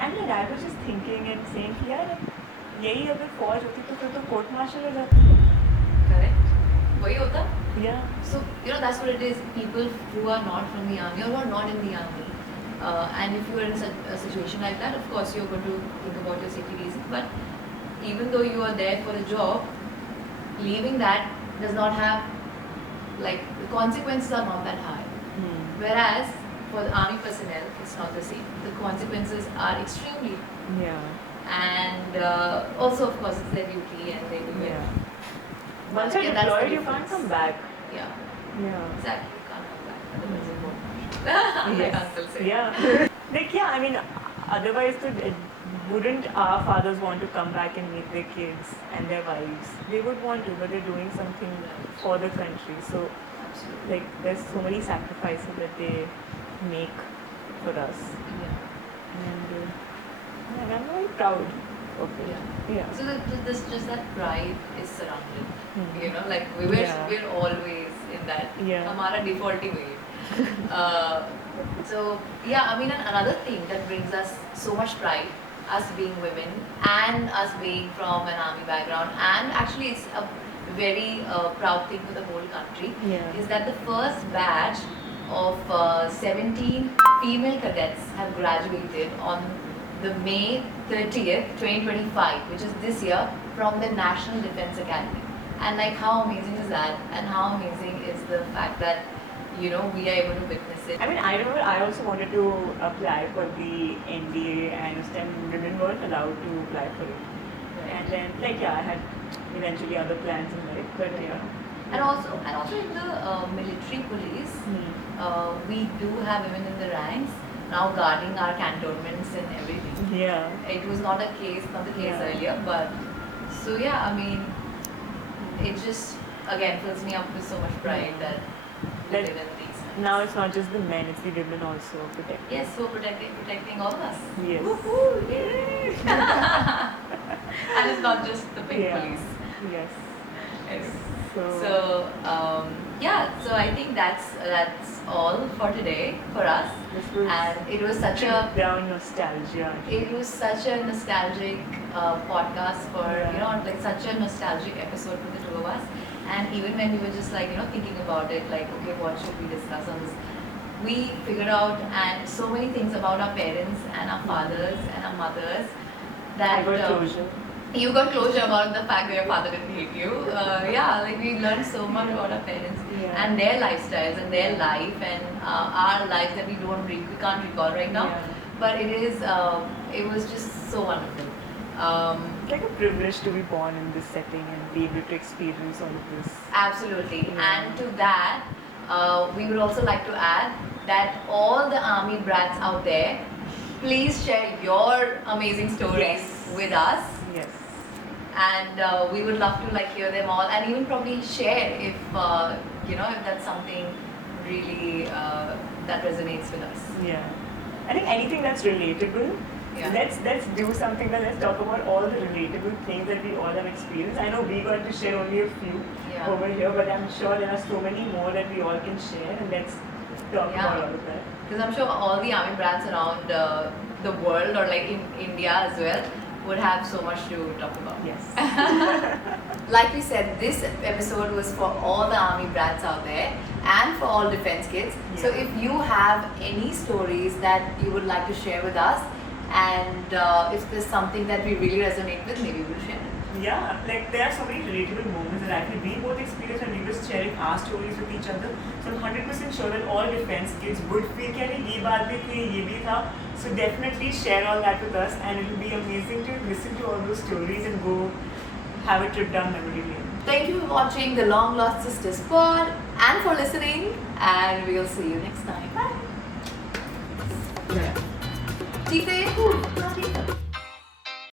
And my dad was just thinking and saying कि यार यही अगर फौज होती तो फिर तो court martial हो जाता. Correct. वही होता. Yeah. So that's what it is. People who are not from the army or who are not in the army, and if you are in a situation like that, of course you're going to think about your safety reasons. But even though you are there for a job, leaving that does not have, like, the consequences are not that high. Whereas for the army personnel, it's not the same. The consequences are extremely. Yeah. And also, of course, it's their duty and they do it. Yeah. Once you're Yeah, that's the deployed, you can't difference. come back. Yeah, Yeah. exactly. You can't come back. Otherwise, you won't. Like Uncle said. Yeah. Like, yeah, I mean, otherwise, wouldn't our fathers want to come back and meet their kids and their wives? They would want to, but they're doing something for the country. So, Absolutely. like, there's so many sacrifices that they make for us. Yeah. And I'm very proud of it. Yeah. So this just that pride is surrounded. Like we're Yeah. always in that. Yeah. Hamara default ही वही है. So yeah, I mean, and another thing that brings us so much pride, us being women and us being from an army background, and actually it's a very proud thing for the whole country, Yeah. is that the first batch of 17 female cadets have graduated on the May 30th, 2025, which is this year, from the National Defence Academy. And like, how amazing is that? And how amazing is the fact that, you know, we are able to witness it. I mean, I remember I also wanted to apply for the NDA, and STEM women weren't allowed to apply for it. And then, like, yeah, I had eventually other plans in life, but yeah. And also in the military police, we do have women in the ranks now guarding our cantonments and everything. Yeah. It was not the case Yeah. earlier, but so yeah, I mean, it just again fills me up with so much pride that we That- live in these times. Now it's not just the men, it's the women also protect. Yes, so protecting all of us. Yes. Woohoo! Yay! And it's not just the pink Yeah. police. Yes. Anyway. So, So yeah, so I think that's all for today for us, this was and it was such a down nostalgia. it was such a nostalgic podcast for Yeah. you know, like such a nostalgic episode for the two of us. And even when we were just like, you know, thinking about it, like, okay, what should we discuss on this, we figured out and so many things about our parents and our fathers and our mothers that I got closure. you got closure about the fact that your father didn't hate you. Yeah, like we learned so much about our parents Yeah. and their lifestyles and their life and our lives that we can't recall right now. Yeah. But it was just so wonderful. It's like a privilege to be born in this setting and be able to experience all of this. Absolutely. Yeah. And to that, we would also like to add that all the army brats out there, please share your amazing stories Yes. with us. Yes. And we would love to like hear them all, and even probably share if you know, if that's something really that resonates with us. Yeah. I think anything that's relatable. Yeah. Let's do something that let's talk about all the relatable things that we all have experienced. I know we got to share only a few Yeah. over here, but I'm sure there are so many more that we all can share, and let's talk Yeah. about all of that. Because I'm sure all the army brats around the world, or like in India as well, would have so much to talk about. Yes. Like we said, this episode was for all the army brats out there and for all defense kids. So Yeah. if you have any stories that you would like to share with us, and if there's something that we really resonate with, maybe we'll share it. Yeah, like there are so many relatable moments that actually we both experienced when we were sharing our stories with each other. So I'm 100% sure that all defense kids would feel कि अरे ये बात भी थी, ये भी था. So definitely share all that with us, and it will be amazing to listen to all those stories and go have a trip down memory lane. Thank you for watching the Long Lost Sisters pod and for listening, and we'll see you next time. Bye. Yeah. ठीक है?